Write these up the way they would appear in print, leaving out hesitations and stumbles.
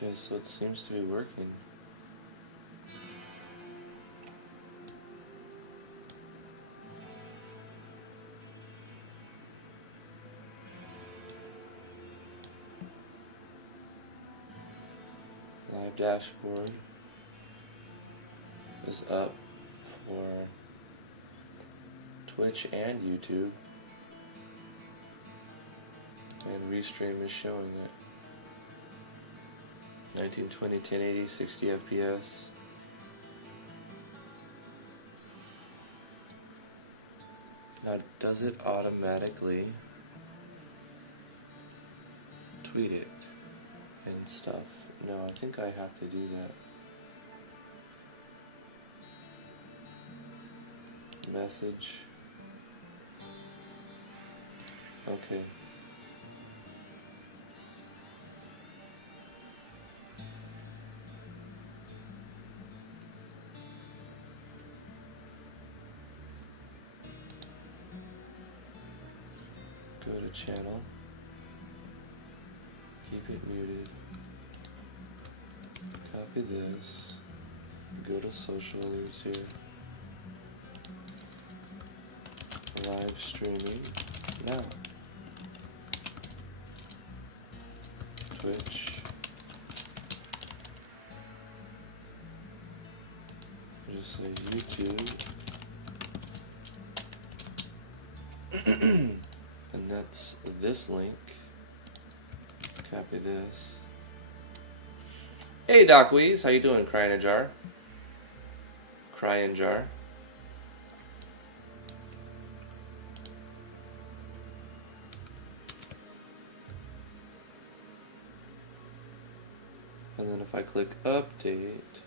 Okay, so it seems to be working. Live dashboard is up for Twitch and YouTube, and Restream is showing it. 1920, 1080, 60 FPS. Now, does it automatically tweet it and stuff? No, I think I have to do that. Message. Okay. Go to channel. Keep it muted. Copy this. Go to social alerts here. Live streaming now. Twitch. Just say YouTube. And that's this link. Copy this. Hey Doc Weeze, how you doing? Crying a jar. Crying jar. And then if I click update,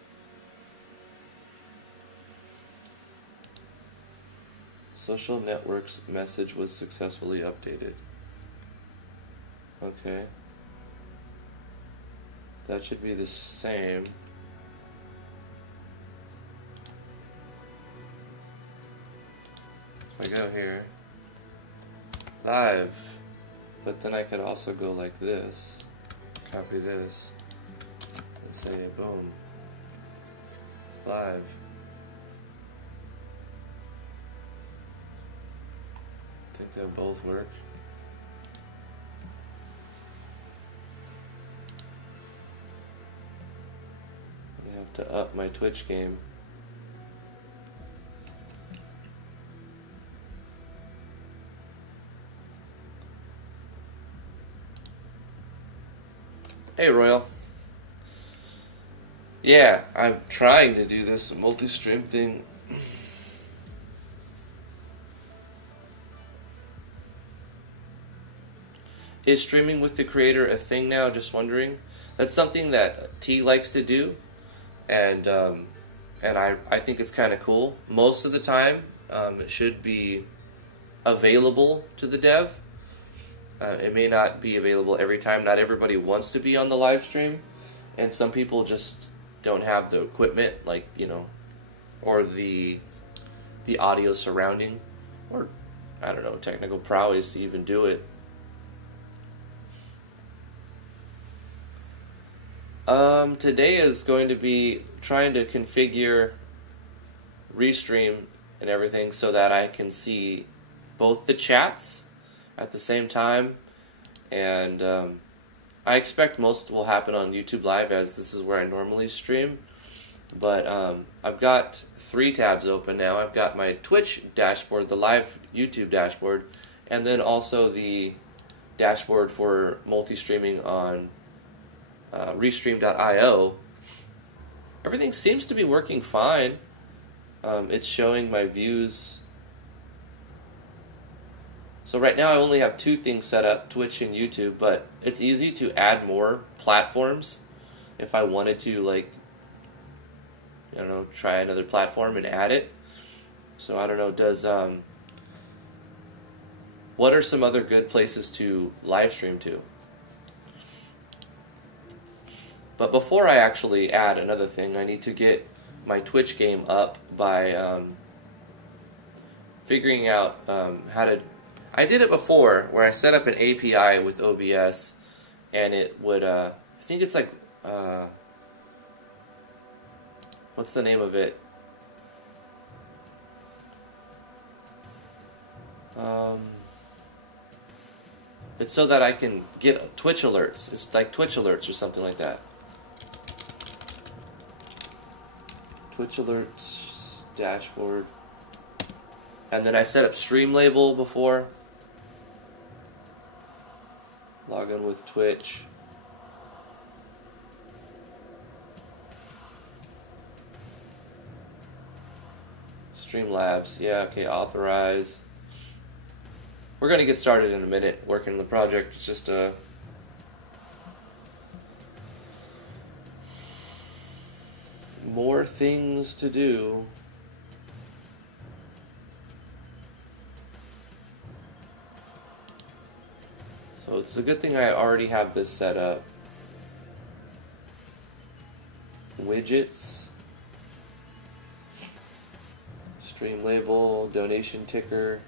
social networks message was successfully updated. Okay. That should be the same. If I go here, live, but then I could also go like this, copy this, and say boom, live. I think they'll both work. I have to up my Twitch game. Hey Royal. Yeah, I'm trying to do this multi-stream thing. Is streaming with the creator a thing now? Just wondering. That's something that T likes to do, and I think it's kind of cool. Most of the time, it should be available to the dev. It may not be available every time. Not everybody wants to be on the live stream, and some people just don't have the equipment, like, you know, or the audio surrounding, or I don't know, technical prowess to even do it. Today is going to be trying to configure Restream and everything so that I can see both the chats at the same time, and I expect most will happen on YouTube Live, as this is where I normally stream, but I've got 3 tabs open now. I've got my Twitch dashboard, the live YouTube dashboard, and then also the dashboard for multi-streaming on Restream.io. Everything seems to be working fine. It's showing my views. So right now I only have 2 things set up, Twitch and YouTube, but it's easy to add more platforms if I wanted to, like, I don't know, try another platform and add it. So I don't know, does what are some other good places to live stream to? But before I actually add another thing, I need to get my Twitch game up by figuring out how to... I did it before, where I set up an API with OBS, and it would, I think it's like what's the name of it? It's so that I can get Twitch alerts. It's like Twitch alerts or something like that. Twitch alerts, dashboard. And then I set up stream label before. Log in with Twitch. Streamlabs, yeah, okay, authorize. We're going to get started in a minute working on the project. It's just more things to do. So it's a good thing I already have this set up. Widgets. Stream label, donation ticker.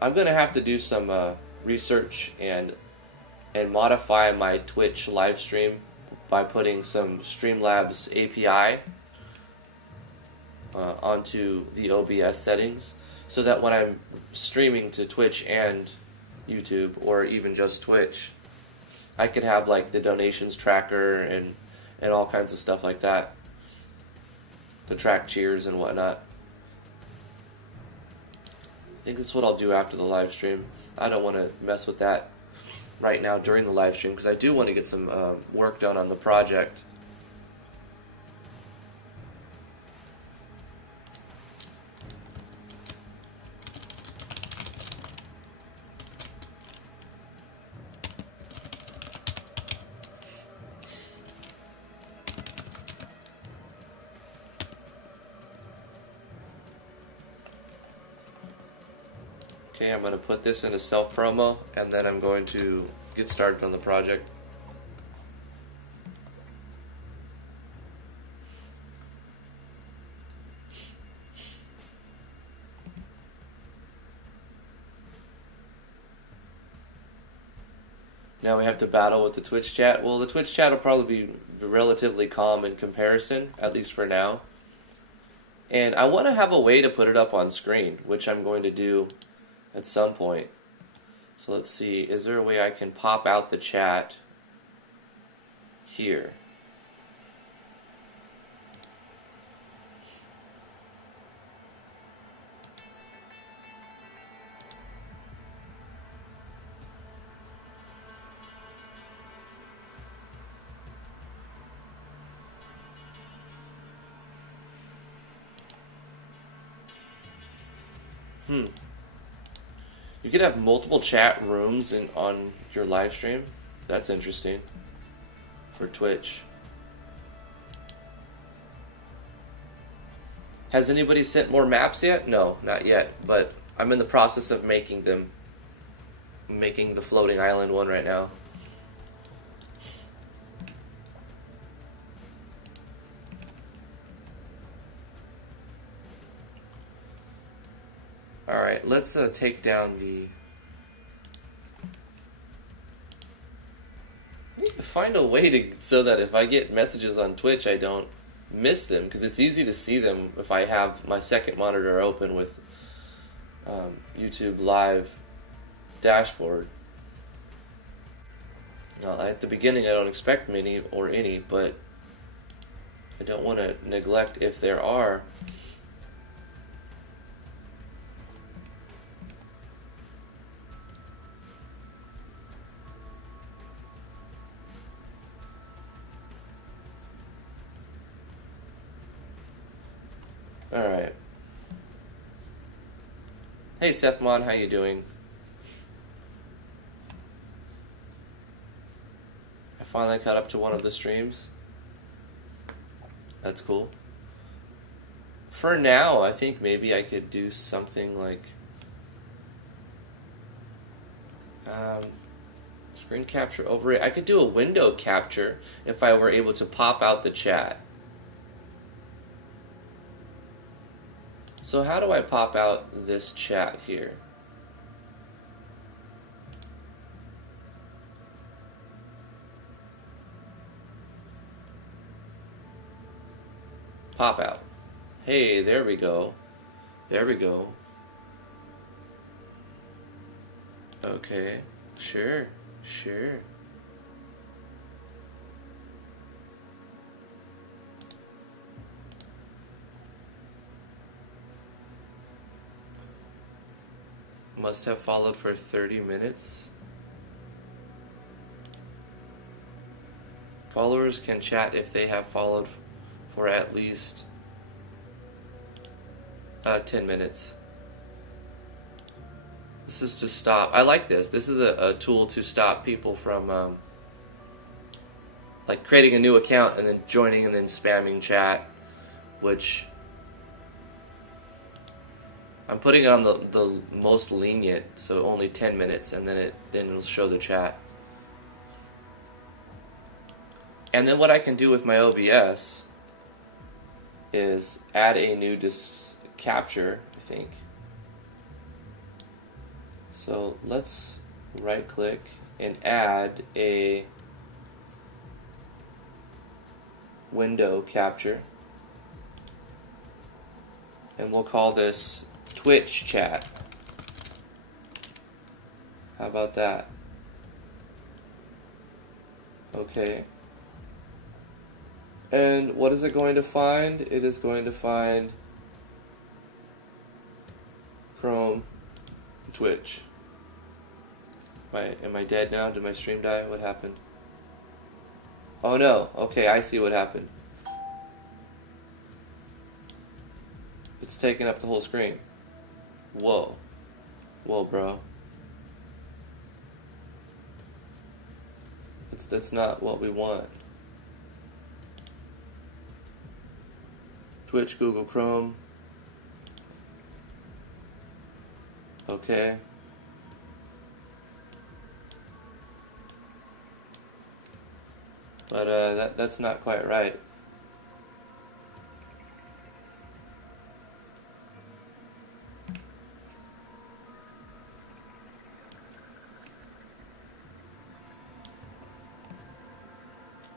I'm gonna have to do some research and modify my Twitch live stream by putting some Streamlabs API onto the OBS settings, so that when I'm streaming to Twitch and YouTube, or even just Twitch, I could have like the donations tracker and all kinds of stuff like that to track cheers and whatnot. I think that's what I'll do after the live stream. I don't want to mess with that right now during the live stream, because I do want to get some work done on the project. Okay, I'm going to put this into self-promo, and then I'm going to get started on the project. Now we have to battle with the Twitch chat. Well, the Twitch chat will probably be relatively calm in comparison, at least for now. And I want to have a way to put it up on screen, which I'm going to do at some point. So let's see, is there a way I can pop out the chat here? You could have multiple chat rooms on your live stream. That's interesting for Twitch. Has anybody sent more maps yet? No, not yet, but I'm in the process of making them. I'm making the floating island one right now. Alright, let's take down the... I need to find a way to so that if I get messages on Twitch, I don't miss them, because it's easy to see them if I have my second monitor open with YouTube Live dashboard. Now, at the beginning, I don't expect many or any, but I don't want to neglect if there are. Alright. Hey Sethmon, how you doing? I finally caught up to one of the streams. That's cool. For now, I think maybe I could do something like Screen capture overrate. I could do a window capture if I were able to pop out the chat. So how do I pop out this chat here? Pop out. Hey, there we go. There we go. Okay, sure, sure. Must have followed for 30 minutes. Followers can chat if they have followed for at least 10 minutes. This is to stop. I like this. This is a tool to stop people from like creating a new account and then joining and then spamming chat, which I'm putting it on the most lenient, so only 10 minutes, and then it'll show the chat. And then what I can do with my OBS is add a new capture, I think. So let's right click and add a window capture. And we'll call this Twitch chat. How about that? Okay. And what is it going to find? It is going to find Chrome, Twitch. Am I dead now? Did my stream die? What happened? Oh no. Okay, I see what happened. It's taking up the whole screen. Whoa. Whoa, bro. That's not what we want. Twitch, Google Chrome. Okay. But that's not quite right.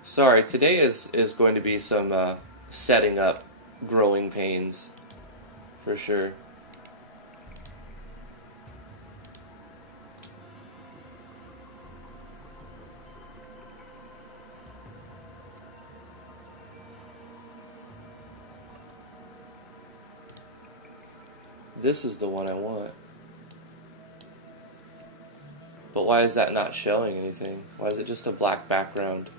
Sorry, today is going to be some setting up growing pains, for sure. This is the one I want. But why is that not showing anything? Why is it just a black background?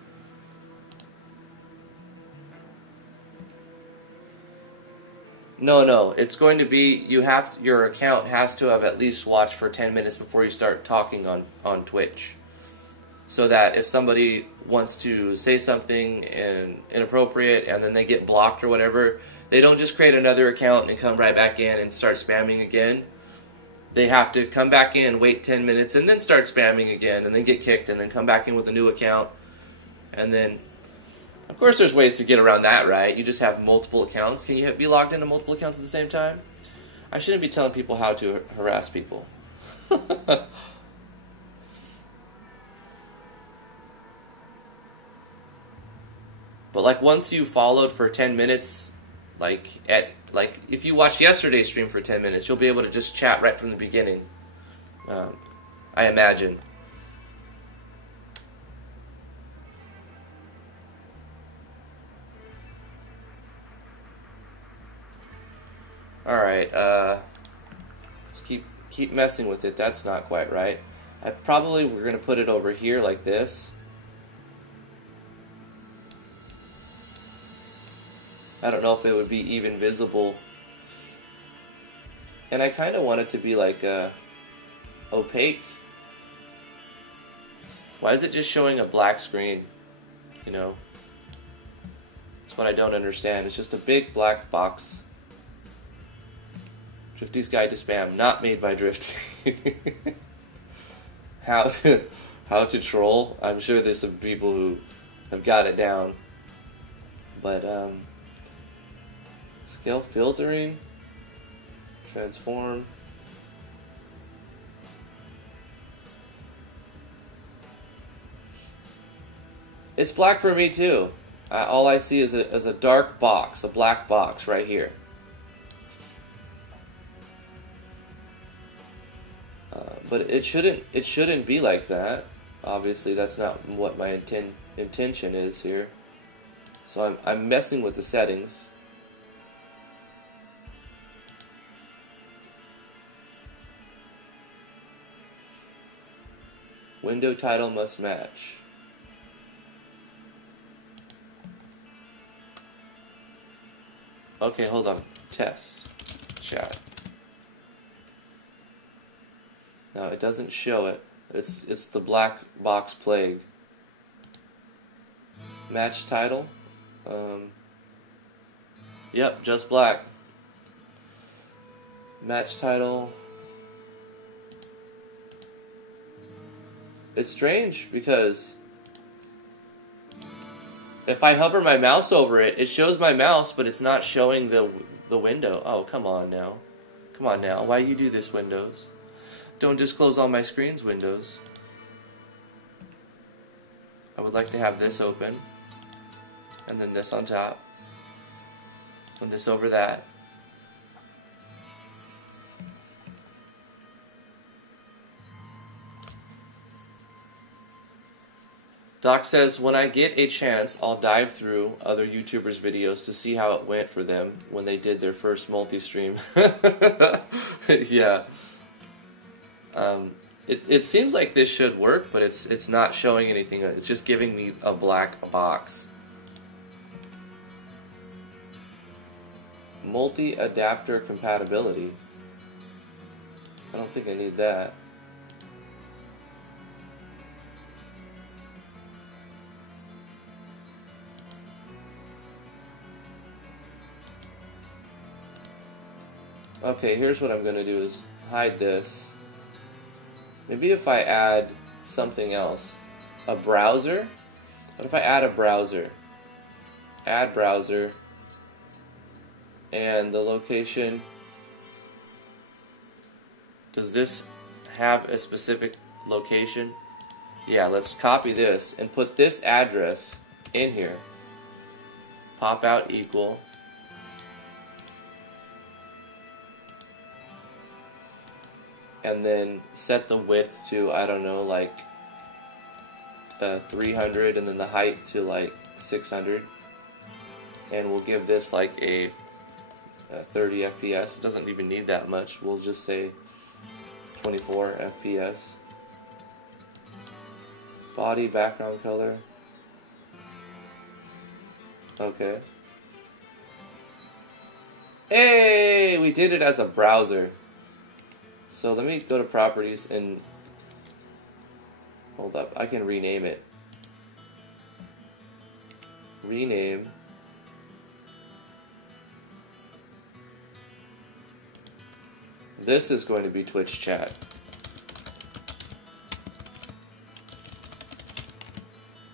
No, it's going to be, your account has to have at least watched for 10 minutes before you start talking on Twitch. So that if somebody wants to say something inappropriate and then they get blocked or whatever, they don't just create another account and come right back in and start spamming again. They have to come back in, wait 10 minutes, and then start spamming again, and then get kicked, and then come back in with a new account. And then, of course there's ways to get around that, right? You just have multiple accounts. Can you be logged into multiple accounts at the same time? I shouldn't be telling people how to harass people. But like once you followed for 10 minutes, like if you watched yesterday's stream for 10 minutes, you'll be able to just chat right from the beginning. I imagine. All right, let's keep messing with it. That's not quite right. We're gonna put it over here like this. I don't know if it would be even visible. And I kind of want it to be like opaque. Why is it just showing a black screen? You know, that's what I don't understand. It's just a big black box. Drifty's Guide to Spam, not made by Drifty. How how to troll. I'm sure there's some people who have got it down. But, scale filtering, transform. It's black for me too. All I see is a dark box, a black box right here. But it shouldn't be like that. Obviously, that's not what my intention is here. So I'm messing with the settings. Window title must match. Okay, hold on. Test. Chat. No, it doesn't show it. It's the black box plague. Match title. Yep, just black. Match title. It's strange because if I hover my mouse over it, it shows my mouse, but it's not showing the window. Oh, come on now. Come on now. Why you do this, Windows? Don't just close all my screens, Windows. I would like to have this open, and then this on top, and this over that. Doc says, when I get a chance, I'll dive through other YouTubers' videos to see how it went for them when they did their first multi-stream. Yeah. It seems like this should work, but it's not showing anything. It's just giving me a black box. Multi-adapter compatibility. I don't think I need that. Okay, here's what I'm going to do is hide this. Maybe if I add something else. A browser? What if I add a browser? Add browser. And the location. Does this have a specific location? Yeah, let's copy this and put this address in here. Pop out equal. And then set the width to, I don't know, like 300, and then the height to like 600. And we'll give this like a 30 FPS. It doesn't even need that much. We'll just say 24 FPS. Body background color. Okay. Hey, we did it as a browser. So let me go to properties and hold up. I can rename it. Rename. This is going to be Twitch chat.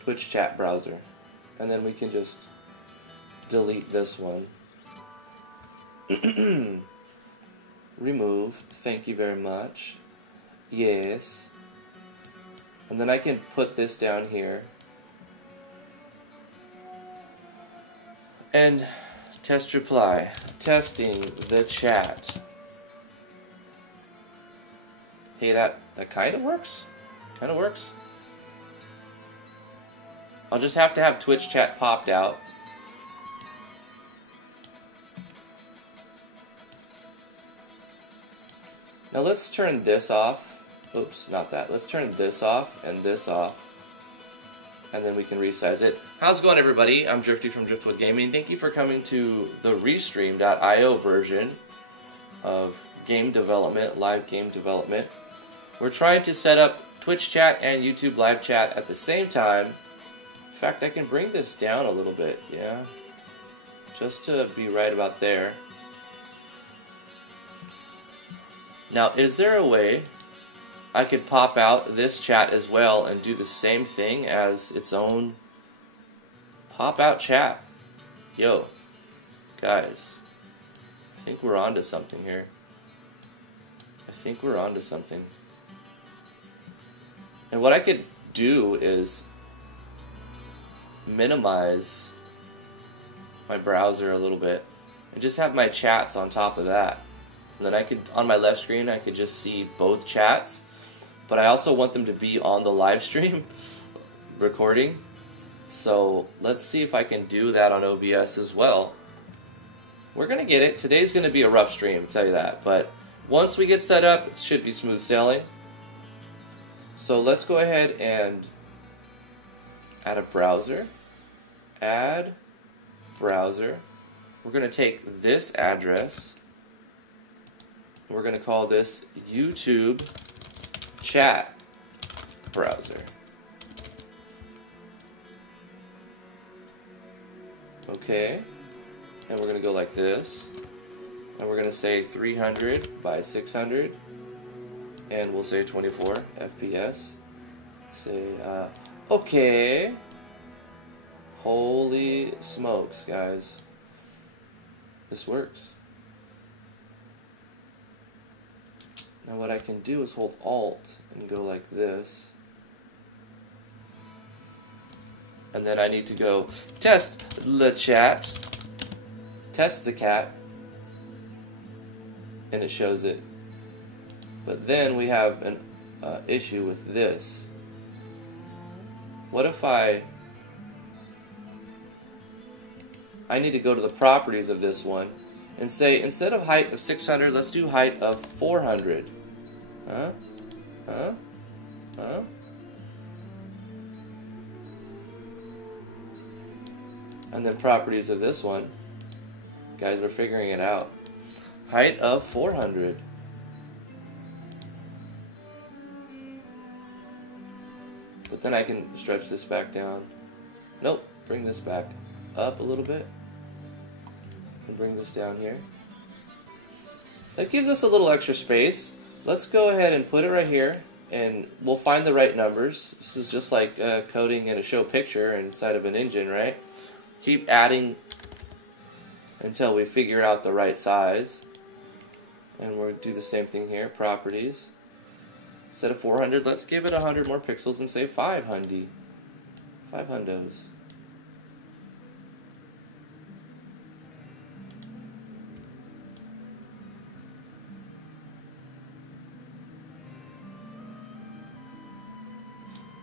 Twitch chat browser. And then we can just delete this one. Remove. Thank you very much. Yes. And then I can put this down here. And test reply. Testing the chat. Hey, that kind of works. Kind of works. I'll just have to have Twitch chat popped out. Now let's turn this off. Oops, not that. Let's turn this off and this off. And then we can resize it. How's it going, everybody? I'm Drifty from Driftwood Gaming. Thank you for coming to the Restream.io version of game development, live game development. We're trying to set up Twitch chat and YouTube live chat at the same time. In fact, I can bring this down a little bit, yeah? Just to be right about there. Now, is there a way I could pop out this chat as well and do the same thing as its own pop-out chat. Yo, guys, I think we're onto something here. I think we're onto something. And what I could do is minimize my browser a little bit and just have my chats on top of that. And then I could, on my left screen, I could just see both chats, but I also want them to be on the live stream recording. So let's see if I can do that on OBS as well. We're gonna get it. Today's gonna be a rough stream, I'll tell you that, but once we get set up, it should be smooth sailing. So let's go ahead and add a browser. Add browser. We're going to take this address. We're going to call this YouTube chat browser. Okay. And we're going to go like this. And we're going to say 300 by 600. And we'll say 24 FPS. Say, okay. Holy smokes, guys. This works. Now what I can do is hold Alt and go like this. And then I need to go test the chat. Test the cat. And it shows it. But then we have an issue with this. What if I need to go to the properties of this one and say, instead of height of 600, let's do height of 400. Huh? Huh? Huh? And then properties of this one. Guys, we're figuring it out. Height of 400. But then I can stretch this back down. Nope, bring this back up a little bit. And bring this down here. That gives us a little extra space. Let's go ahead and put it right here, and we'll find the right numbers. This is just like coding in a show picture inside of an engine, right? Keep adding until we figure out the right size. And we'll do the same thing here, properties. Instead of 400, let's give it 100 more pixels and say 500. 5 hundos.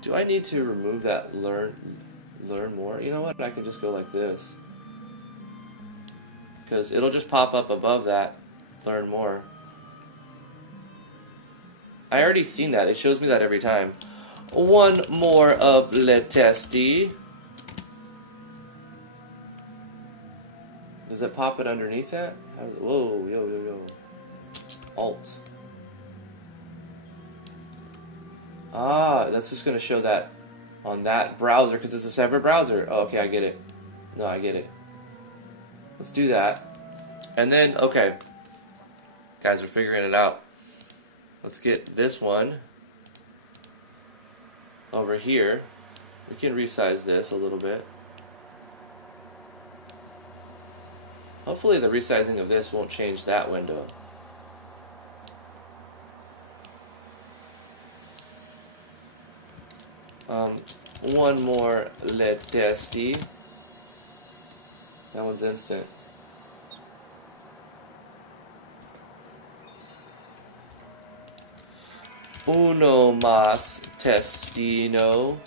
Do I need to remove that learn more? You know what? I can just go like this. Because it'll just pop up above that, learn more. I already seen that. It shows me that every time. One more of le testy. Does it pop it underneath that? Whoa, yo, yo, yo. Alt. Ah, that's just going to show that on that browser because it's a separate browser. Oh, okay, I get it. No, I get it. Let's do that. And then, okay. Guys, we're figuring it out. Let's get this one over here. We can resize this a little bit. Hopefully the resizing of this won't change that window. One more le testy. That one's instant. Uno más testino.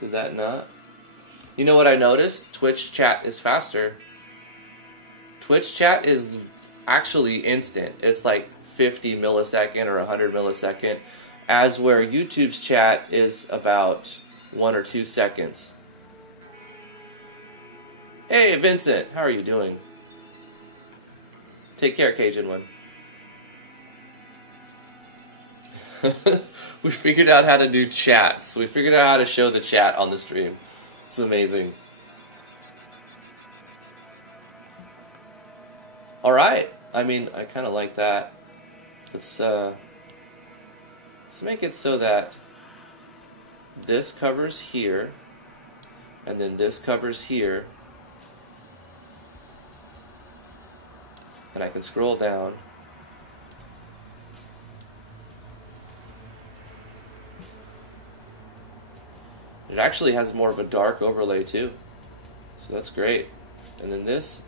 Did that not? You know what I noticed? Twitch chat is faster. Twitch chat is actually instant. It's like 50 millisecond or 100 millisecond, as where YouTube's chat is about 1 or 2 seconds. Hey Vincent, how are you doing? Take care, Cajun one. We figured out how to do chats. We figured out how to show the chat on the stream. It's amazing. Alright, I mean, I kind of like that. Let's make it so that this covers here, and then this covers here, and I can scroll down. It actually has more of a dark overlay too, so that's great. And then this,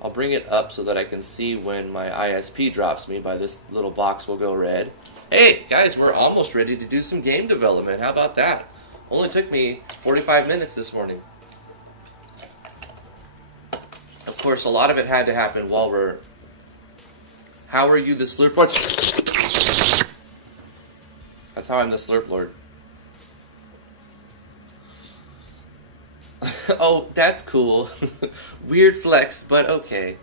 I'll bring it up so that I can see when my ISP drops me. By this little box will go red. Hey guys, we're almost ready to do some game development. How about that? Only took me 45 minutes this morning. Of course, a lot of it had to happen while we're... How are you the Slurp Lord? That's how I'm the Slurp Lord. Oh, that's cool. Weird flex, but okay.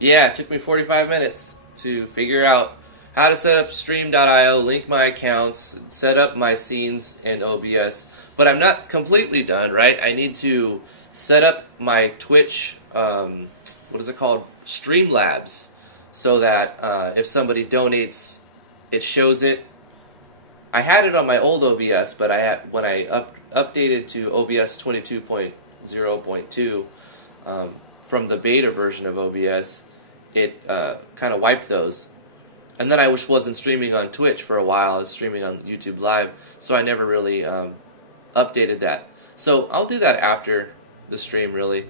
Yeah, it took me 45 minutes to figure out how to set up Stream.io, link my accounts, set up my scenes in OBS. But I'm not completely done, right? I need to set up my Twitch, what is it called? Streamlabs. So that if somebody donates, it shows it. I had it on my old OBS, but when I updated to OBS 22.0.2 from the beta version of OBS, it kind of wiped those. And then I wasn't streaming on Twitch for a while. I was streaming on YouTube Live, so I never really updated that. So I'll do that after the stream, really.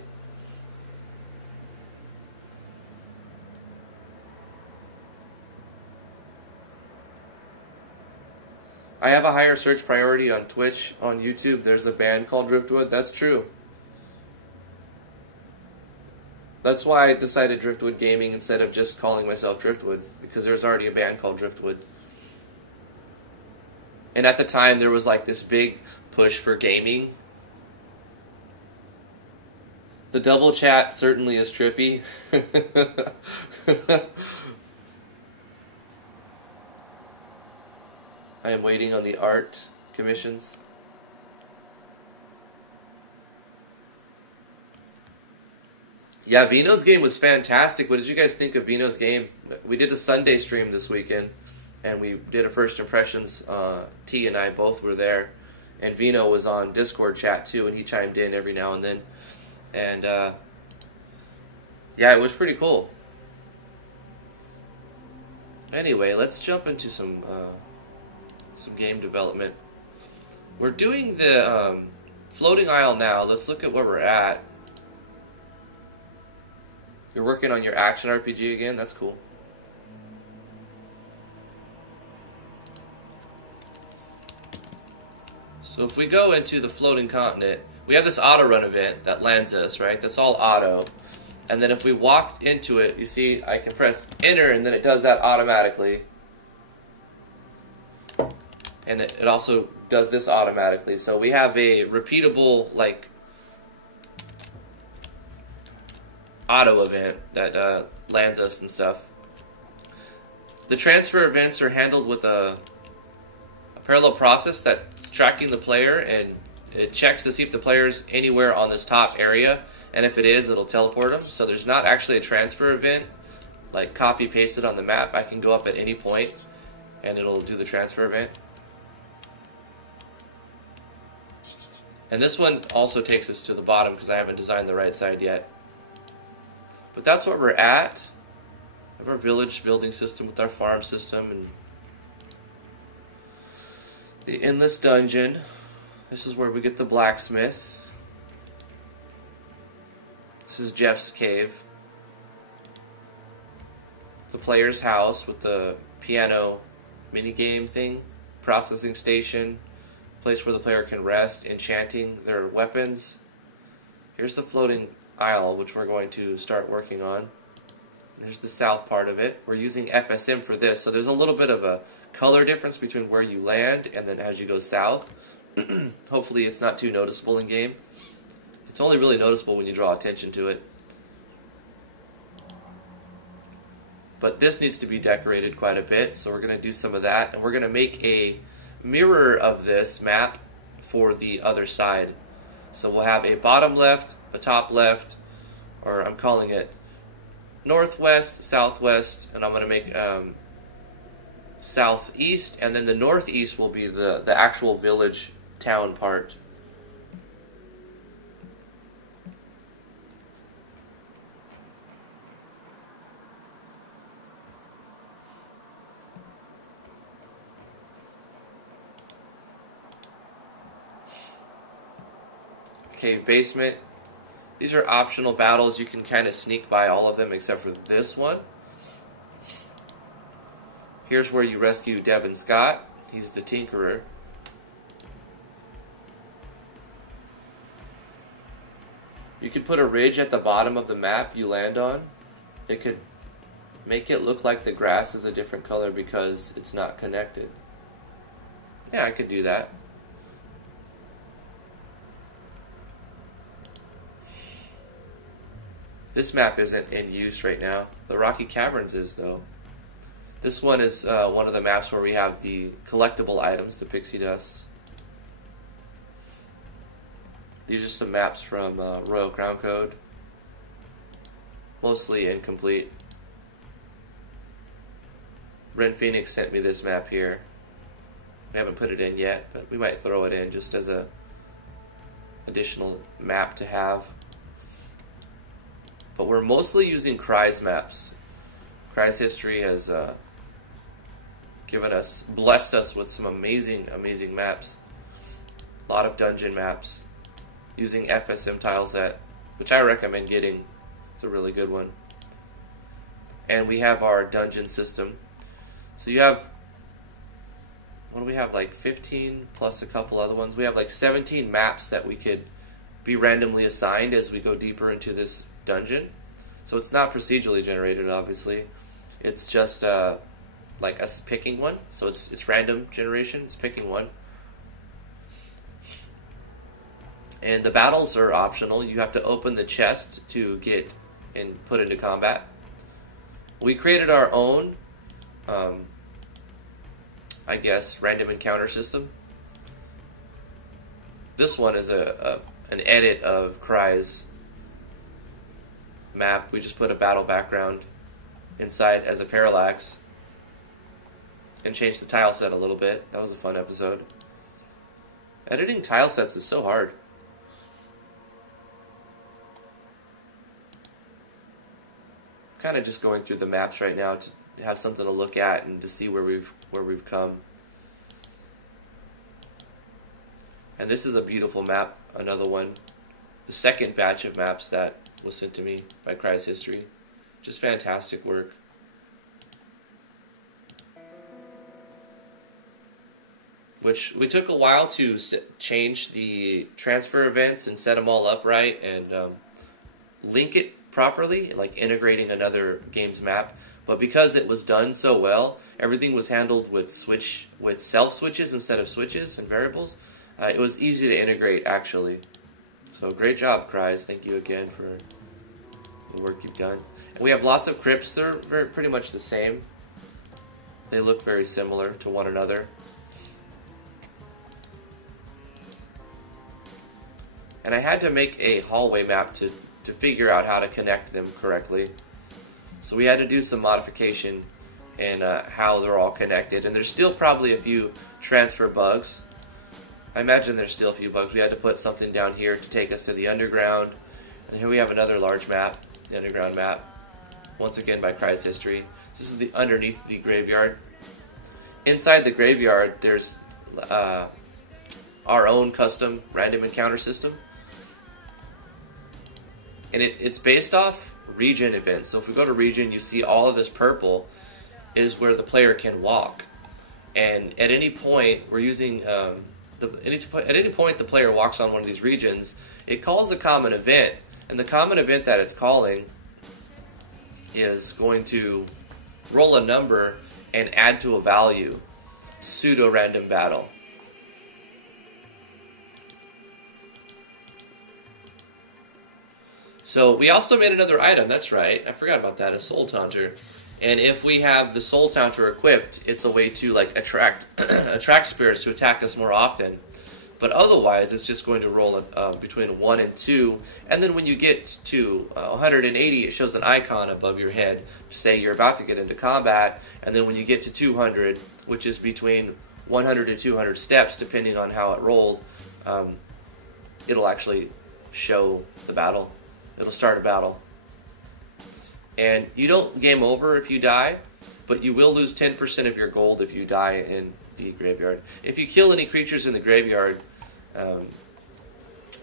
I have a higher search priority on Twitch. On YouTube, there's a band called Driftwood. That's true. That's why I decided Driftwood Gaming instead of just calling myself Driftwood, because there's already a band called Driftwood. And at the time, there was like this big push for gaming. The double chat certainly is trippy. I am waiting on the art commissions. Yeah, Vino's game was fantastic. What did you guys think of Vino's game? We did a Sunday stream this weekend, and we did a first impressions. T and I both were there, and Vino was on Discord chat too, and he chimed in every now and then. And yeah, it was pretty cool. Anyway, let's jump into some game development. We're doing the floating isle now. Let's look at where we're at. You're working on your action RPG again? That's cool. So if we go into the floating continent, we have this auto run event that lands us, right? That's all auto. And then if we walk into it, you see I can press enter and then it does that automatically. And it also does this automatically. So we have a repeatable, like, auto event that lands us and stuff. The transfer events are handled with a parallel process that's tracking the player, and it checks to see if the player's anywhere on this top area, and if it is, it'll teleport them. So there's not actually a transfer event, like copy pasted on the map. I can go up at any point, and it'll do the transfer event. And this one also takes us to the bottom because I haven't designed the right side yet. But that's where we're at. We have our village building system with our farm system and the endless dungeon. This is where we get the blacksmith. This is Jeff's cave. The player's house with the piano minigame thing. Processing station. Place where the player can rest, enchanting their weapons. Here's the floating isle, which we're going to start working on. There's the south part of it. We're using FSM for this, so there's a little bit of a color difference between where you land and then as you go south. Hopefully it's not too noticeable in game. It's only really noticeable when you draw attention to it. But this needs to be decorated quite a bit, so we're going to do some of that, and we're going to make a mirror of this map for the other side. So we'll have a bottom left, a top left, or I'm calling it northwest, southwest, and I'm going to make southeast, and then the northeast will be the actual village town part. Cave basement. These are optional battles. You can kind of sneak by all of them except for this one. Here's where you rescue Devin Scott. He's the Tinkerer. You could put a ridge at the bottom of the map you land on. It could make it look like the grass is a different color because it's not connected. Yeah, I could do that. This map isn't in use right now. The Rocky Caverns is, though. This one is one of the maps where we have the collectible items, the pixie dust. These are some maps from Royal Crown Code. Mostly incomplete. Ren Phoenix sent me this map here. We haven't put it in yet, but we might throw it in just as a additional map to have. But we're mostly using Cry's maps. Cry's history has blessed us with some amazing maps. A lot of dungeon maps. Using FSM tile set, which I recommend getting. It's a really good one. And we have our dungeon system. So you have, what do we have, like 15 plus a couple other ones? We have like 17 maps that we could be randomly assigned as we go deeper into this dungeon. So it's not procedurally generated, obviously. It's just like us picking one. So it's random generation. It's picking one. And the battles are optional. You have to open the chest to get and put into combat. We created our own, I guess, random encounter system. This one is an edit of Cry's map. We just put a battle background inside as a parallax and changed the tile set a little bit. That was a fun episode. Editing tile sets is so hard. Kind of just going through the maps right now to have something to look at and to see where we've come. And this is a beautiful map, another one. The second batch of maps that was sent to me by Cry's History. Just fantastic work. Which we took a while to change the transfer events and set them all up right and link it properly, like integrating another game's map. But because it was done so well, everything was handled with self switches instead of switches and variables. It was easy to integrate, actually. So great job, Cry's. Thank you again for the work you've done. And we have lots of crypts. They're pretty much the same. They look very similar to one another. And I had to make a hallway map to figure out how to connect them correctly. So we had to do some modification in how they're all connected. And there's still probably a few transfer bugs. I imagine there's still a few bugs. We had to put something down here to take us to the underground. And here we have another large map, the underground map. Once again by Cry's History. This is underneath the graveyard. Inside the graveyard, there's our own custom random encounter system. And it's based off region events. So if we go to region, you see all of this purple is where the player can walk. And at any point, we're using... at any point the player walks on one of these regions, it calls a common event. And the common event that it's calling is going to roll a number and add to a value. Pseudo-random battle. So we also made another item, that's right. I forgot about that, a Soul Taunter. And if we have the Soul Taunter equipped, it's a way to like attract spirits to attack us more often. But otherwise, it's just going to roll between 1 and 2. And then when you get to 180, it shows an icon above your head to say you're about to get into combat. And then when you get to 200, which is between 100 to 200 steps, depending on how it rolled, it'll actually show the battle. It'll start a battle. And you don't game over if you die, but you will lose 10% of your gold if you die in the graveyard. If you kill any creatures in the graveyard,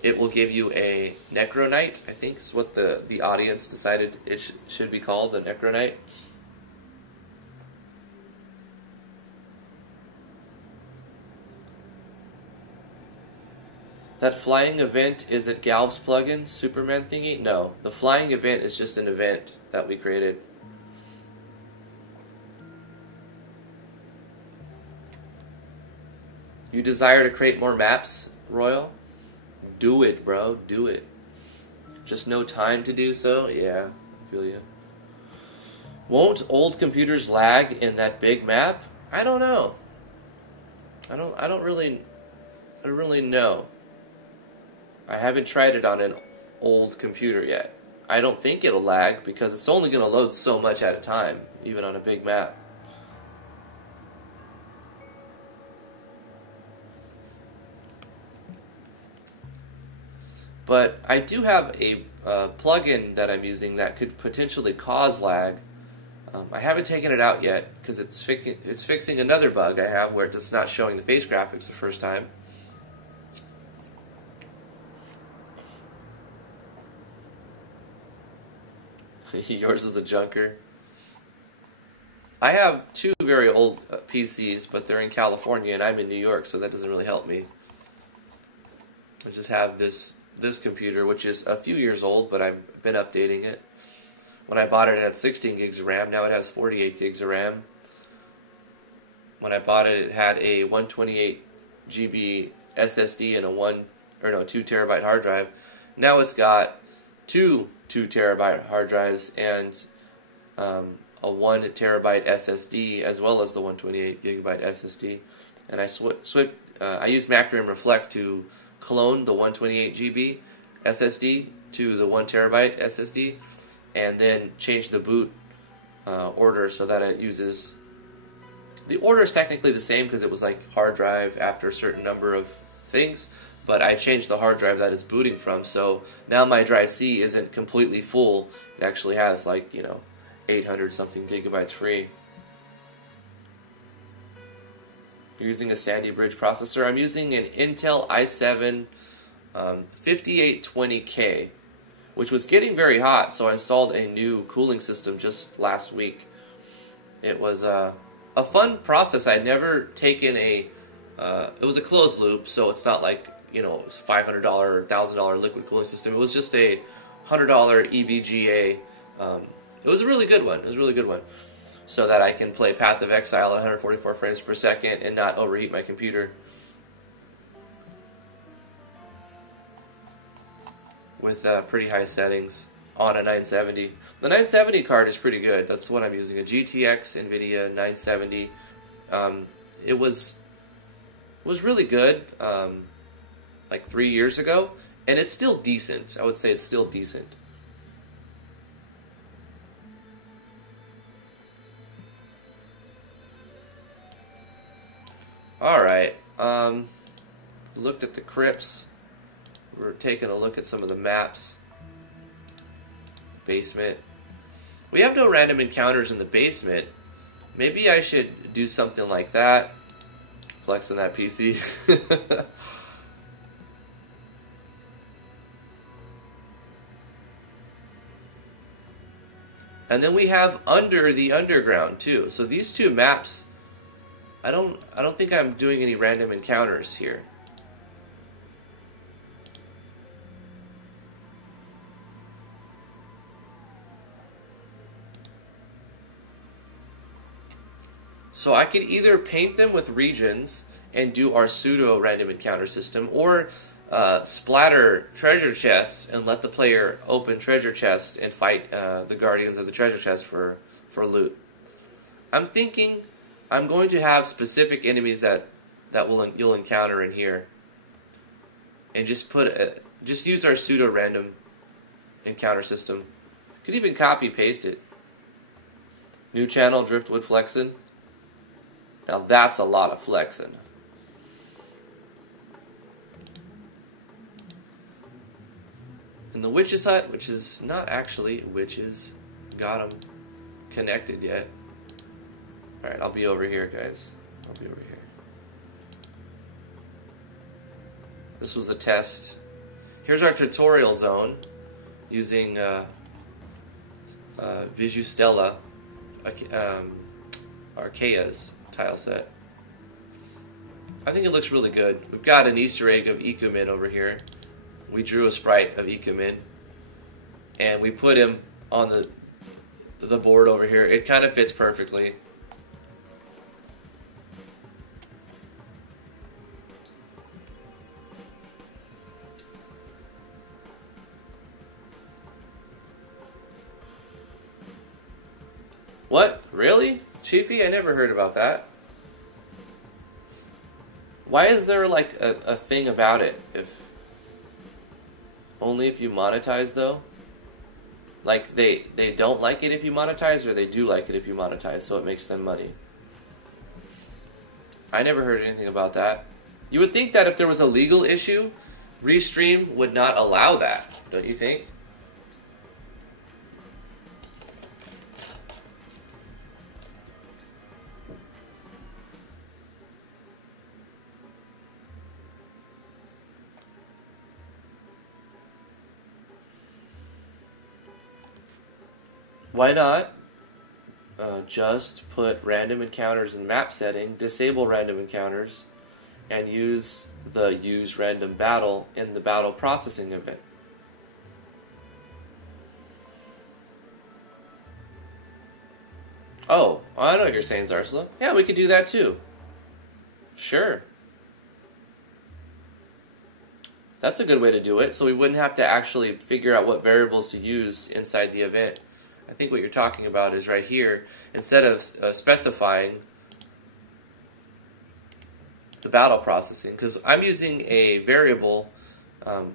it will give you a Necro Knight, I think is what the audience decided it should be called, the Necro Knight. That flying event is at Galv's plugin, Superman thingy? No, the flying event is just an event that we created. You desire to create more maps, Royal? Do it, bro. Do it. Just no time to do so? Yeah, I feel you. Won't old computers lag in that big map? I don't know. I don't really know. I haven't tried it on an old computer yet. I don't think it'll lag because it's only going to load so much at a time, even on a big map. But I do have a plugin that I'm using that could potentially cause lag. I haven't taken it out yet because it's fixing another bug I have where it's not showing the face graphics the first time. Yours is a junker. I have two very old PCs, but they're in California and I'm in New York, so that doesn't really help me. I just have this computer, which is a few years old, but I've been updating it. When I bought it, it had 16 gigs of RAM. Now it has 48 gigs of RAM. When I bought it, it had a 128 GB SSD and a 2 terabyte hard drive. Now it's got two 2 terabyte hard drives and a 1 terabyte SSD as well as the 128 gigabyte SSD. And I used R.A.M Reflect to clone the 128 GB SSD to the 1 terabyte SSD, and then change the boot order so that it uses. The order is technically the same because it was like hard drive after a certain number of things, but I changed the hard drive that it's booting from, so now my drive C isn't completely full. It actually has 800 something gigabytes free. You're using a Sandy Bridge processor. I'm using an Intel i7 5820K, which was getting very hot, so I installed a new cooling system just last week. It was a fun process. I'd never taken it was a closed loop, so it's not like, it was $500 or $1,000 liquid cooling system. It was just a $100 EVGA. It was a really good one. It was a really good one. So that I can play Path of Exile at 144 frames per second and not overheat my computer. With pretty high settings on a 970. The 970 card is pretty good. That's what I'm using, a GTX NVIDIA 970. It was really good like 3 years ago, and it's still decent. I would say it's still decent. Alright, looked at the crypts. We're taking a look at some of the maps. Basement. We have no random encounters in the basement. Maybe I should do something like that. Flex on that PC. And then we have Under the Underground too. So these two maps, I don't think I'm doing any random encounters here. So I could either paint them with regions and do our pseudo random encounter system, or splatter treasure chests and let the player open treasure chests and fight the guardians of the treasure chest for loot. I'm thinking I'm going to have specific enemies that you'll encounter in here. and just just use our pseudo random encounter system. Could even copy paste it. New channel, driftwood flexing. Now that's a lot of flexing. And the witch's hut, which is not actually witches, got them connected yet. Alright, I'll be over here, guys. I'll be over here. This was a test. Here's our tutorial zone using Visustella Archaea's tile set. I think it looks really good. We've got an Easter egg of Ikumin over here. We drew a sprite of Ikumin, and we put him on the board over here. It kind of fits perfectly. What? Really? Chiefy? I never heard about that. Why is there like a thing about it? Only if you monetize, though? Like, they don't like it if you monetize, or they do like it if you monetize, so it makes them money? I never heard anything about that. You would think that if there was a legal issue, Restream would not allow that, don't you think? Why not just put random encounters in map setting, disable random encounters, and use the use random battle in the battle processing event? Oh, I know what you're saying, Zarsla. Yeah, we could do that too. Sure. That's a good way to do it, so we wouldn't have to actually figure out what variables to use inside the event. I think what you're talking about is right here. Instead of specifying the battle processing, because I'm using a variable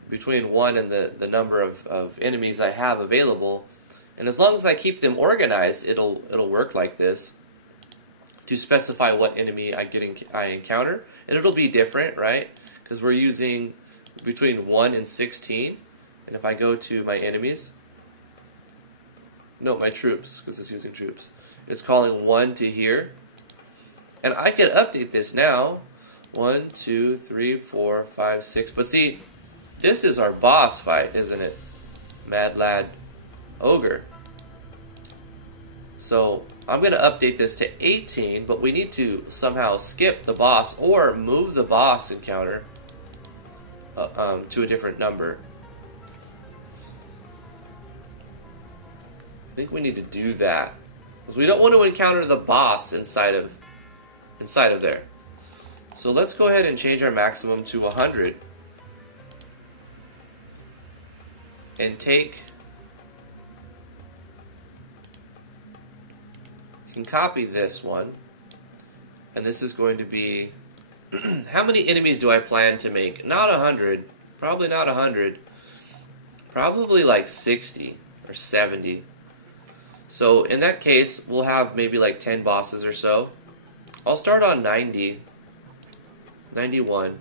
between 1 and the number of enemies I have available, and as long as I keep them organized, it'll work like this to specify what enemy I encounter, and it'll be different, right? Because we're using between 1 and 16, and if I go to my enemies. No, my troops, because it's using troops. It's calling 1 to here. And I can update this now. 1, 2, 3, 4, 5, 6. But see, this is our boss fight, isn't it? Mad Lad Ogre. So I'm going to update this to 18, but we need to somehow skip the boss or move the boss encounter to a different number. I think we need to do that, because we don't want to encounter the boss inside of there. So let's go ahead and change our maximum to 100 and take, you can copy this one, and this is going to be how many enemies do I plan to make? Not 100, probably not 100, probably like 60 or 70. So in that case, we'll have maybe like 10 bosses or so. I'll start on 90, 91,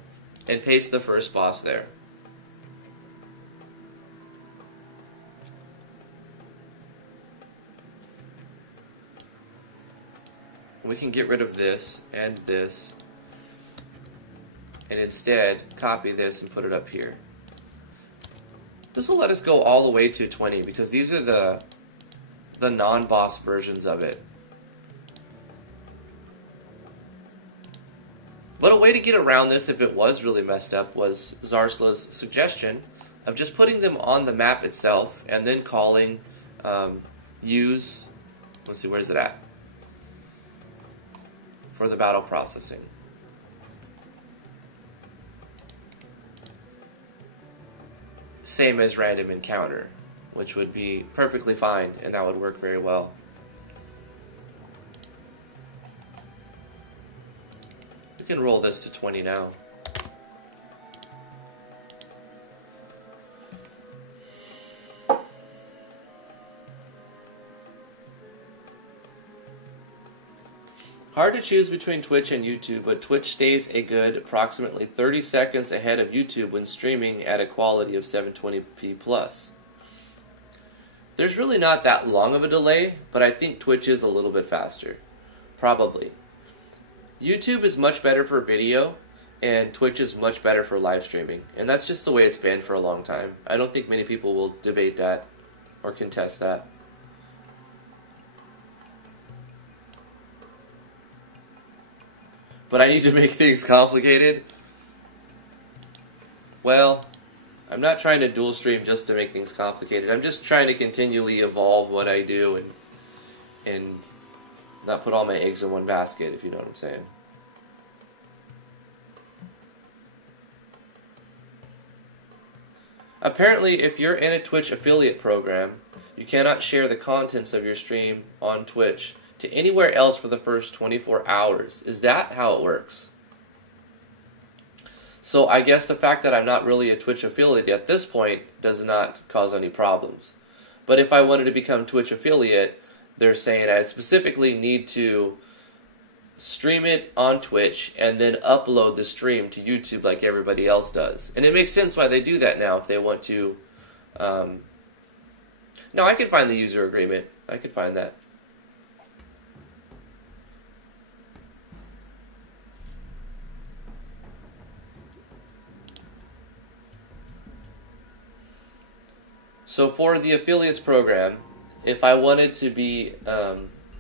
and paste the first boss there. We can get rid of this, and instead copy this and put it up here. This will let us go all the way to 20, because these are the non-boss versions of it. But a way to get around this, if it was really messed up, was Zarsla's suggestion of just putting them on the map itself and then calling use, let's see, where's it at? For the battle processing. Same as random encounter, which would be perfectly fine, and that would work very well. We can roll this to 20 now. Hard to choose between Twitch and YouTube, but Twitch stays a good approximately 30 seconds ahead of YouTube when streaming at a quality of 720p plus. There's really not that long of a delay, but I think Twitch is a little bit faster. Probably. YouTube is much better for video, and Twitch is much better for live streaming. And that's just the way it's been for a long time. I don't think many people will debate that or contest that. But I need to make things complicated. Well, I'm not trying to dual stream just to make things complicated. I'm just trying to continually evolve what I do and not put all my eggs in one basket, if you know what I'm saying. Apparently, if you're in a Twitch affiliate program, you cannot share the contents of your stream on Twitch to anywhere else for the first 24 hours. Is that how it works? So I guess the fact that I'm not really a Twitch affiliate at this point does not cause any problems. But if I wanted to become Twitch affiliate, they're saying I specifically need to stream it on Twitch and then upload the stream to YouTube like everybody else does. And it makes sense why they do that now if they want to. No, I can find the user agreement. I can find that. So for the affiliates program, if I wanted to be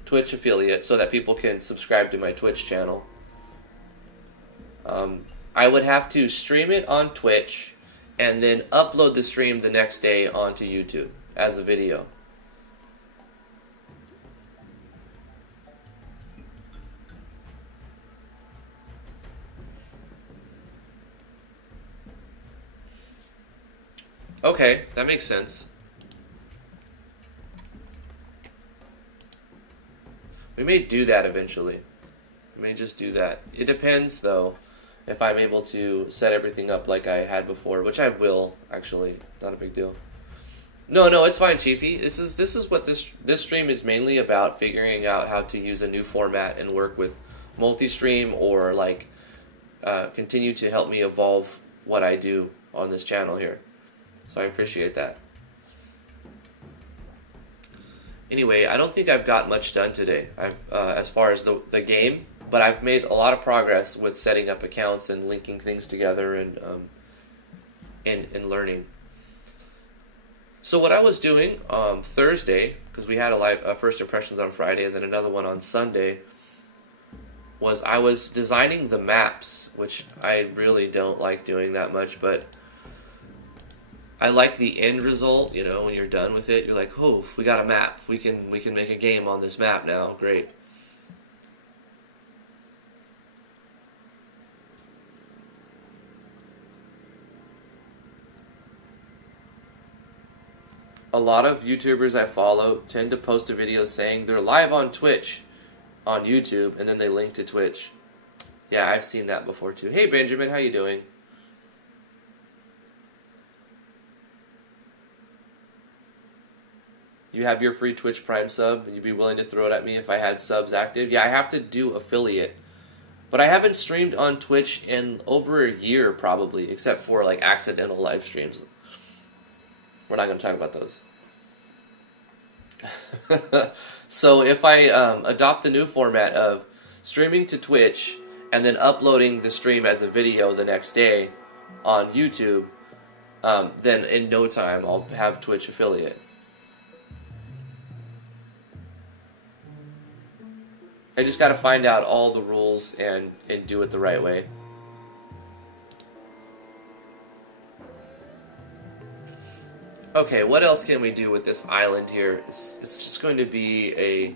Twitch affiliate so that people can subscribe to my Twitch channel, I would have to stream it on Twitch and then upload the stream the next day onto YouTube as a video. Okay, that makes sense. We may do that eventually. We may just do that. It depends, though, if I'm able to set everything up like I had before, which I will, actually. Not a big deal. No, it's fine, Chiefy. This is what this stream is mainly about, figuring out how to use a new format and work with multi-stream or, like, continue to help me evolve what I do on this channel here. So I appreciate that. Anyway, I don't think I've got much done today as far as the game, but I've made a lot of progress with setting up accounts and linking things together and learning. So what I was doing Thursday, because we had a live first impressions on Friday and then another one on Sunday, was I was designing the maps, which I really don't like doing that much, but I like the end result, you know, when you're done with it, you're like, oh, we got a map. We can make a game on this map now. Great. A lot of YouTubers I follow tend to post a video saying they're live on Twitch on YouTube, and then they link to Twitch. Yeah, I've seen that before too. Hey Benjamin, how you doing? You have your free Twitch Prime sub, and you'd be willing to throw it at me if I had subs active? Yeah, I have to do affiliate. But I haven't streamed on Twitch in over a year, probably, except for, like, accidental live streams. We're not going to talk about those. So if I adopt the new format of streaming to Twitch and then uploading the stream as a video the next day on YouTube, then in no time I'll have Twitch affiliate. I just got to find out all the rules and do it the right way. Okay, what else can we do with this island here? It's just going to be